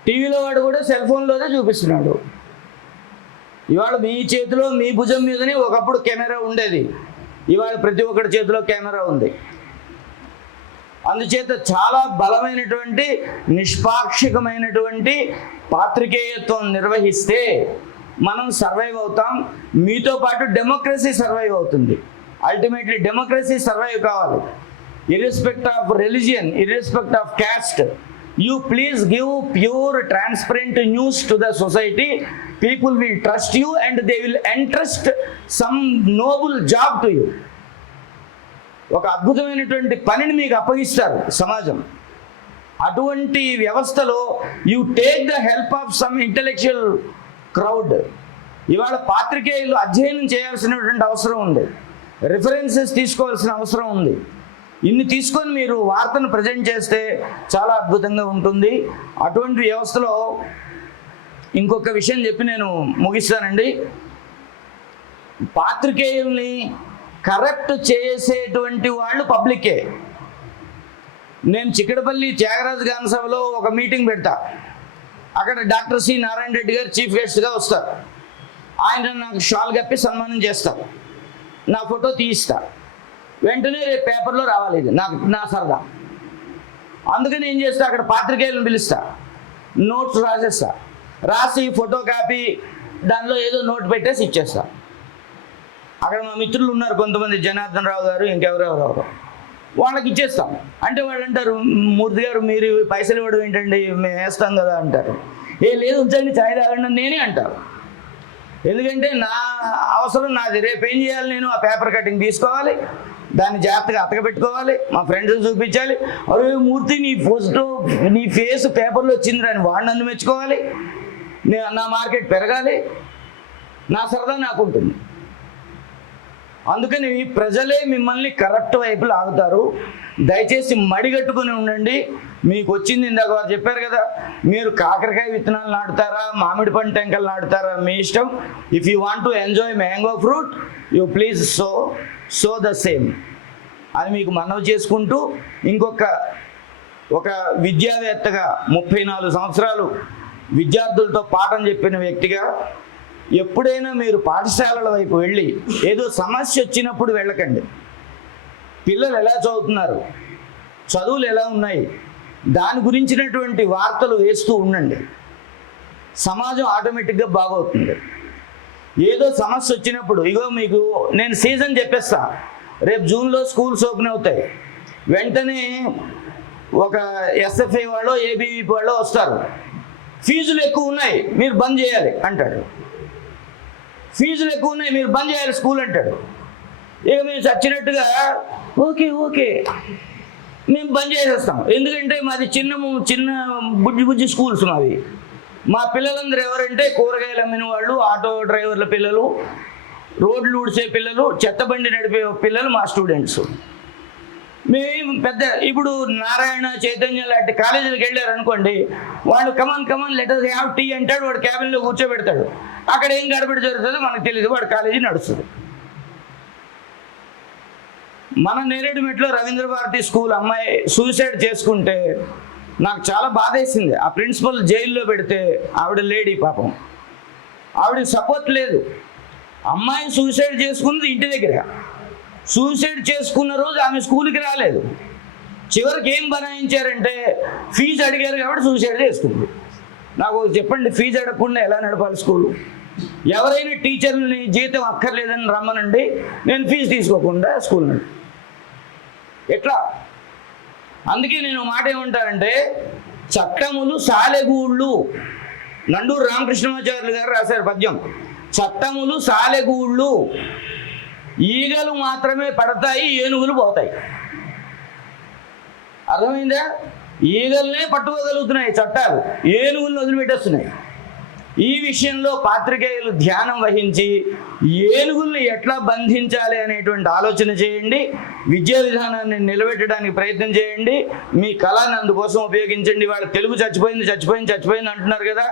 టీవీలో వాడు కూడా సెల్ ఫోన్లోనే చూపిస్తున్నాడు. ఇవాళ మీ చేతిలో మీ భుజం మీదనే ఒకప్పుడు కెమెరా ఉండేది, ఇవాళ ప్రతి ఒక్కరి చేతిలో కెమెరా ఉంది. అందుచేత చాలా బలమైనటువంటి నిష్పాక్షికమైనటువంటి పాత్రికేయత్వం నిర్వహిస్తే మనం సర్వైవ్ అవుతాం. మీతో పాటు డెమోక్రసీ సర్వైవ్ అవుతుంది. అల్టిమేట్లీ డెమోక్రసీ సర్వైవ్ కావాలి. Irrespect of religion, irrespect of caste, you please give pure transparent news to the society. People will trust you and they will entrust some noble job to you. ఒక అద్భుతమైనటువంటి పనిని మీకు అప్పగిస్తారు సమాజం. అటువంటి వ్యవస్థలో you take the help of some intellectual crowd. ఇవాళ పాత్రికేయులు అధ్యయనం చేయాల్సినటువంటి అవసరం ఉంది, రిఫరెన్సెస్ తీసుకోవాల్సిన అవసరం ఉంది. ఇన్ని తీసుకొని మీరు వార్తను ప్రజెంట్ చేస్తే చాలా అద్భుతంగా ఉంటుంది. అటువంటి వ్యవస్థలో ఇంకొక విషయం చెప్పి నేను ముగిస్తానండి. పాత్రికేయుల్ని కరప్ట్ చేసేటువంటి వాళ్ళు పబ్లికే. నేను చిక్కడపల్లి త్యాగరాజు గాన సభలో ఒక మీటింగ్ పెడతా. అక్కడ డాక్టర్ సి నారాయణ రెడ్డి గారు చీఫ్ గెస్ట్గా వస్తారు. ఆయన నాకు షాల్ కప్పి సన్మానం చేస్తారు, నా ఫోటో తీయిస్తా. వెంటనే రేపు పేపర్లో రావాలి, ఇది నా సరదా. అందుకని ఏం చేస్తా, అక్కడ పాత్రికేయులను పిలుస్తా, నోట్స్ రాసేస్తా, రాసి ఫోటో కాపీ దానిలో ఏదో నోట్ పెట్టేసి ఇచ్చేస్తా. అక్కడ మా మిత్రులు ఉన్నారు కొంతమంది, జనార్దన్ రావు గారు, ఇంకెవరెవరెవరు, వాళ్ళకి ఇచ్చేస్తాం. అంటే వాళ్ళు అంటారు, మూర్తి గారు మీరు పైసలు ఇవ్వడం ఏంటండి, మేము వేస్తాం కదా అంటారు. లేదు ఉంచండి ఛాయ్ తాగండి నేనే అంటారు. ఎందుకంటే నా అవసరం నాది. రేపు ఏం చేయాలి, నేను ఆ పేపర్ కటింగ్ తీసుకోవాలి, దాన్ని జాగ్రత్తగా అతకబెట్టుకోవాలి, మా ఫ్రెండ్స్ చూపించాలి. అరే మూర్తి నీ ఫోటో నీ ఫేస్ పేపర్లో వచ్చింది అని వాడు నన్ను మెచ్చుకోవాలి, నా మార్కెట్ పెరగాలి, నా సరదా నాకు ఉంటుంది. అందుకని ప్రజలే మిమ్మల్ని కరప్ట్ వైపు లాగుతారు. దయచేసి మడిగట్టుకుని ఉండండి. మీకు వచ్చింది ఇందాక వారు చెప్పారు కదా, మీరు కాకరకాయ విత్తనాలు నాటుతారా, మామిడి పండు టెంకలు నాటుతారా, మీ ఇష్టం. If you want to enjoy mango fruit you please so the same అని మీకు మనవి చేసుకుంటూ, ఒక విద్యావేత్తగా 34 సంవత్సరాలు విద్యార్థులతో పాఠం చెప్పిన వ్యక్తిగా, ఎప్పుడైనా మీరు పాఠశాలల వైపు వెళ్ళి ఏదో సమస్య వచ్చినప్పుడు వెళ్ళకండి. పిల్లలు ఎలా చదువుతున్నారు, చదువులు ఎలా ఉన్నాయి, దాని గురించినటువంటి వార్తలు వేస్తూ ఉండండి. సమాజం ఆటోమేటిక్గా బాగవుతుంది. ఏదో సమస్య వచ్చినప్పుడు ఇగో మీకు నేను సీజన్ చెప్పేస్తా, రేపు జూన్లో స్కూల్స్ ఓపెన్ అవుతాయి, వెంటనే ఒక ఎస్ఎఫ్ఐ వాళ్ళు ఏబీవీపీ వాళ్ళు వస్తారు, ఫీజులు ఎక్కువ ఉన్నాయి మీరు బంద్ చేయాలి అంటాడు. ఫీజులు ఎక్కువ ఉన్నాయి మీరు బంద్ చేయాలి స్కూల్ అంటాడు. ఇక మేము చచ్చినట్టుగా ఓకే ఓకే మేము బంద్ చేసేస్తాం. ఎందుకంటే మాది చిన్న బుజ్జి స్కూల్స్ మావి. మా పిల్లలందరూ ఎవరంటే కూరగాయలు అమ్మిన వాళ్ళు, ఆటో డ్రైవర్ల పిల్లలు, రోడ్లు ఊడ్చే పిల్లలు, చెత్తబండి నడిపే పిల్లలు మా స్టూడెంట్స్. మేము ఇప్పుడు నారాయణ చైతన్య లాంటి కాలేజీలకు వెళ్ళారు అనుకోండి, వాళ్ళు కమాన్ లెటర్స్ హ్యావ్ టీ అంటాడు, వాడు క్యాబిన్లో కూర్చోబెడతాడు. అక్కడ ఏం గడబడి జరుగుతుందో మనకు తెలియదు, వాడు కాలేజీ నడుస్తుంది. మన నేరేడుమెట్లో రవీంద్ర భారతి స్కూల్ అమ్మాయి సూసైడ్ చేసుకుంటే నాకు చాలా బాధేసింది. ఆ ప్రిన్సిపల్ జైల్లో పెడితే ఆవిడ లేడీ పాపం, ఆవిడకి సపోర్ట్ లేదు. అమ్మాయి సూసైడ్ చేసుకున్నది ఇంటి దగ్గర, సూసైడ్ చేసుకున్న రోజు ఆమె స్కూల్కి రాలేదు. చివరికి ఏం బనాయించారంటే ఫీజు అడిగారు కాబట్టి సూసైడ్ చేసుకుంది. నాకు చెప్పండి, ఫీజు అడగకుండా ఎలా నడపాలి స్కూలు? ఎవరైనా టీచర్ని జీతం అక్కర్లేదని రమ్మనండి, నేను ఫీజు తీసుకోకుండా స్కూల్ నడు ఎట్లా? అందుకే నేను మాట ఏమంటానంటే, చట్టములు సాలెగూళ్ళు. నండూరు రామకృష్ణమాచార్యులు గారు రాశారు పద్యం, చట్టములు సాలెగూళ్ళు, ఈగలు మాత్రమే పడతాయి ఏనుగులు పోతాయి. అర్థమైందా? ఈగల్నే పట్టుకోగలుగుతున్నాయి చట్టాలు, ఏనుగులను వదిలిపెట్టేస్తున్నాయి. ఈ విషయంలో పాత్రికేయులు ధ్యానం వహించి ఏనుగుల్ని ఎట్లా బంధించాలి అనేటువంటి ఆలోచన చేయండి. విద్యా విధానాన్ని నిలబెట్టడానికి ప్రయత్నం చేయండి. మీ కళను అందుకోసం ఉపయోగించండి. వాళ్ళు తెలుగు చచ్చిపోయింది అంటున్నారు కదా,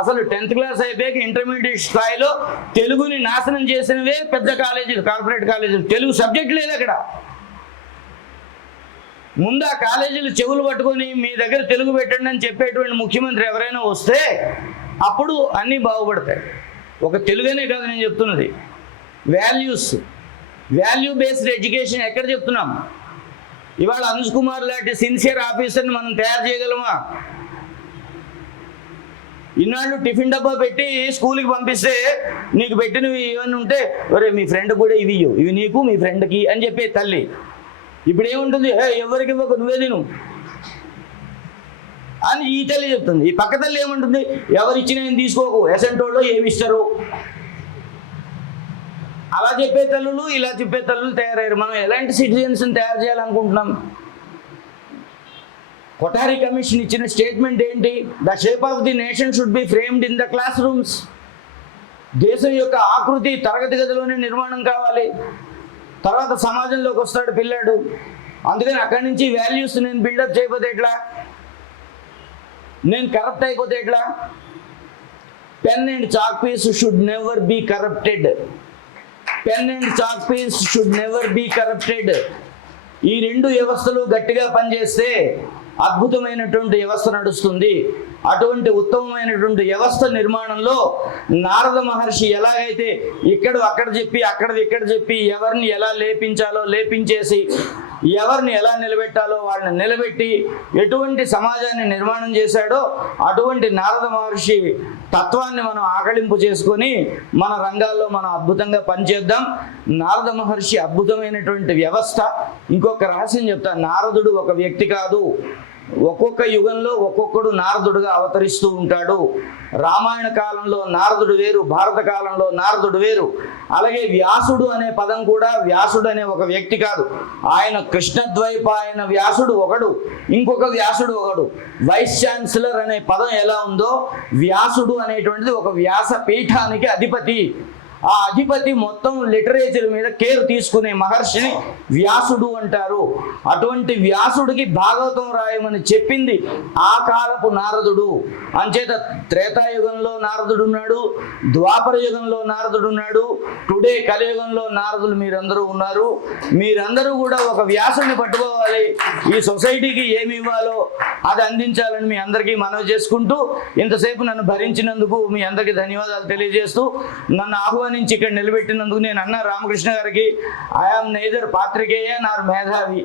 అసలు 10th క్లాస్ అయిపోయాక ఇంటర్మీడియట్ స్థాయిలో తెలుగుని నాశనం చేసినవే పెద్ద కాలేజీలు, కార్పొరేట్ కాలేజీలు. తెలుగు సబ్జెక్ట్ లేదు అక్కడ. ముందు ఆ కాలేజీలు చెవులు పట్టుకొని మీ దగ్గర తెలుగు పెట్టండి అని చెప్పేటువంటి ముఖ్యమంత్రి ఎవరైనా వస్తే అప్పుడు అన్నీ బాగుపడతాయి. ఒక తెలుగునే కాదు నేను చెప్తున్నది, వాల్యూ బేస్డ్ ఎడ్యుకేషన్ ఎక్కడ చెప్తున్నాం? ఇవాళ అనుజ్ కుమార్ లాంటి సిన్సియర్ ఆఫీసర్ని మనం తయారు చేయగలమా? ఇన్నాళ్ళు టిఫిన్ డబ్బా పెట్టి స్కూల్కి పంపిస్తే నీకు పెట్టినవి ఏమన్నా ఉంటే, ఒరే మీ ఫ్రెండ్ కూడా ఇవి నీకు మీ ఫ్రెండ్కి అని చెప్పే తల్లి. ఇప్పుడు ఏముంటుంది, ఎవరికి ఇవ్వకు నువ్వే తిను అని ఈ తల్లి చెప్తుంది. ఈ పక్క తల్లి ఏమంటుంది, ఎవరిచ్చినా ఏం తీసుకోకు, ఎసెంటోళ్ళు ఏమి ఇస్తారు. అలా చెప్పే తల్లులు ఇలా చెప్పే తల్లులు తయారయ్యారు. మనం ఎలాంటి సిటిజన్స్ని తయారు చేయాలనుకుంటున్నాం? కొఠారి కమిషన్ ఇచ్చిన స్టేట్మెంట్ ఏంటి? The shape of the nation should be framed in the class rooms. దేశం యొక్క ఆకృతి తరగతి గదిలోనే నిర్మాణం కావాలి. తర్వాత సమాజంలోకి వస్తాడు పిల్లాడు. అందుకని అక్కడి నుంచి వాల్యూస్ నేను బిల్డప్ చేయకపోతే ఎట్లా? నేను కరప్ట్ అయిపోతే ఎట్లా? Pen and chalk piece should never be corrupted. Pen and chalk piece should never be corrupted. ఈ రెండు వ్యవస్థలు గట్టిగా పనిచేస్తే అద్భుతమైనటువంటి వ్యవస్థ నడుస్తుంది. అటువంటి ఉత్తమమైనటువంటి వ్యవస్థ నిర్మాణంలో నారద మహర్షి ఎలాగైతే అక్కడ చెప్పి ఇక్కడ చెప్పి ఎవరిని ఎలా లేపించాలో లేపించేసి ఎవరిని ఎలా నిలబెట్టాలో వాళ్ళని నిలబెట్టి ఎటువంటి సమాజాన్ని నిర్మాణం చేశాడో అటువంటి నారద మహర్షి తత్వాన్ని మనం ఆకళింపు చేసుకొని మన రంగాల్లో మనం అద్భుతంగా పనిచేద్దాం. నారద మహర్షి అద్భుతమైనటువంటి వ్యవస్థ. ఇంకొక రహస్యం చెప్తా, నారదుడు ఒక వ్యక్తి కాదు, ఒక్కొక్క యుగంలో ఒక్కొక్కడు నారదుడుగా అవతరిస్తూ ఉంటాడు. రామాయణ కాలంలో నారదుడు వేరు, భారత కాలంలో నారదుడు వేరు. అలాగే వ్యాసుడు అనే పదం కూడా వ్యాసుడు అనే ఒక వ్యక్తి కాదు, ఆయన కృష్ణద్వైపాయన వ్యాసుడు ఒకడు, ఇంకొక వ్యాసుడు ఒకడు. వైస్ ఛాన్సలర్ అనే పదం ఎలా ఉందో వ్యాసుడు అనేటువంటిది ఒక వ్యాస పీఠానికి అధిపతి. ఆ అధిపతి మొత్తం లిటరేచర్ మీద కేర్ తీసుకునే మహర్షిని వ్యాసుడు అంటారు. అటువంటి వ్యాసుడికి భాగవతం రాయమని చెప్పింది ఆ కాలపు నారదుడు. అంచేత త్రేతాయుగంలో నారదుడు ఉన్నాడు, ద్వాపర యుగంలో నారదుడు ఉన్నాడు, టుడే కలియుగంలో నారదులు మీరందరూ ఉన్నారు. మీరందరూ కూడా ఒక వ్యాసుడిని పట్టుకోవాలి. ఈ సొసైటీకి ఏమి ఇవ్వాలో అది అందించాలని మీ అందరికీ మనవి చేసుకుంటూ ఇంతసేపు నన్ను భరించినందుకు మీ అందరికీ ధన్యవాదాలు తెలియజేస్తూ నన్ను నుంచి ఇక్కడ నిలబెట్టినందుకు నేను అన్న రామకృష్ణ గారికి ఐఆమ్ నైదర్ పాత్రికేయ నార్ మేధావి,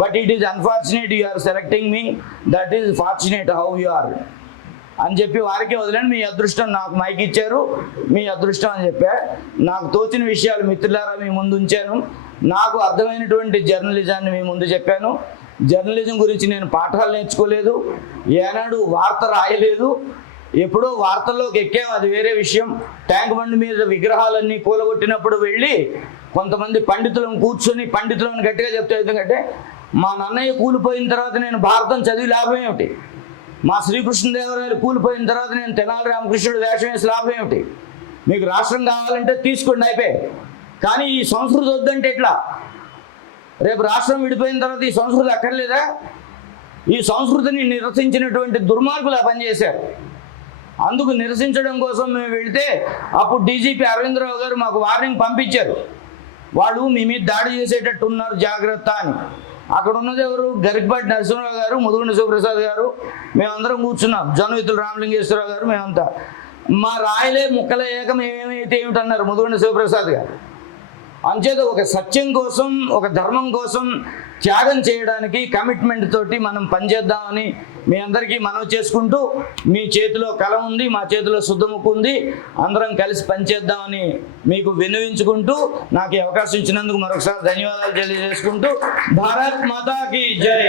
but it is unfortunate you are selecting me, that is fortunate how you are అని చెప్పి వారికే వదిలేండి. మీ అదృష్టం, నాకు మైక్ ఇచ్చారు, మీ అదృష్టం అని చెప్పా. నాకు తోచిన విషయాలు మిత్రులారా మీ ముందు ఉంచాను. నాకు అర్థమైనటువంటి జర్నలిజాన్ని మీ ముందు చెప్పాను. జర్నలిజం గురించి నేను పాఠాలు నేర్చుకోలేదు, ఏనాడు వార్త రాయలేదు. ఎప్పుడో వార్తల్లోకి ఎక్కాం, అది వేరే విషయం. ట్యాంక్ బండ్ మీద విగ్రహాలన్నీ కూలగొట్టినప్పుడు వెళ్ళి కొంతమంది పండితులను కూర్చొని పండితులను గట్టిగా చెప్తే, ఎందుకంటే మా నన్నయ్య కూలిపోయిన తర్వాత నేను భారతం చదివి లాభం ఏమిటి, మా శ్రీకృష్ణదేవరాయలు కూలిపోయిన తర్వాత నేను తెనాలి రామకృష్ణుడు వేషం వేసి లాభం ఏమిటి, మీకు రాష్ట్రం కావాలంటే తీసుకోండి అయిపోయి, కానీ ఈ సంస్కృతి వద్దంటే ఎట్లా? రేపు రాష్ట్రం విడిపోయిన తర్వాత ఈ సంస్కృతి అక్కర్లేదా? ఈ సంస్కృతిని నిరసించినటువంటి దుర్మార్గులు పనిచేశారు. అందుకు నిరసించడం కోసం మేము వెళితే అప్పుడు డీజీపీ అరవిందరావు గారు మాకు వార్నింగ్ పంపించారు, వాళ్ళు మీ మీద దాడి చేసేటట్టు ఉన్నారు జాగ్రత్త అని. అక్కడ ఉన్నది ఎవరు? గరికపాటి నరసింహరావు గారు, ముదుగుండ శివప్రసాద్ గారు, మేమందరం కూర్చున్నాం, జనవితులు రామలింగేశ్వరరావు గారు, మేమంతా. మా రాయలే ముక్కలయ్యాక మేమేమైతే ఏమిటన్నారు ముదుగుండ శివప్రసాద్ గారు. అంచేత ఒక సత్యం కోసం, ఒక ధర్మం కోసం త్యాగం చేయడానికి కమిట్మెంట్ తోటి మనం పనిచేద్దామని మీ అందరికీ మనవి చేసుకుంటూ, మీ చేతిలో కలం ఉంది, మా చేతిలో శుద్ధముక్కు ఉంది, అందరం కలిసి పనిచేద్దామని మీకు విన్నవించుకుంటూ, నాకు ఈ అవకాశం ఇచ్చినందుకు మరొకసారి ధన్యవాదాలు తెలియజేసుకుంటూ, భారత్ మాతాకి జై.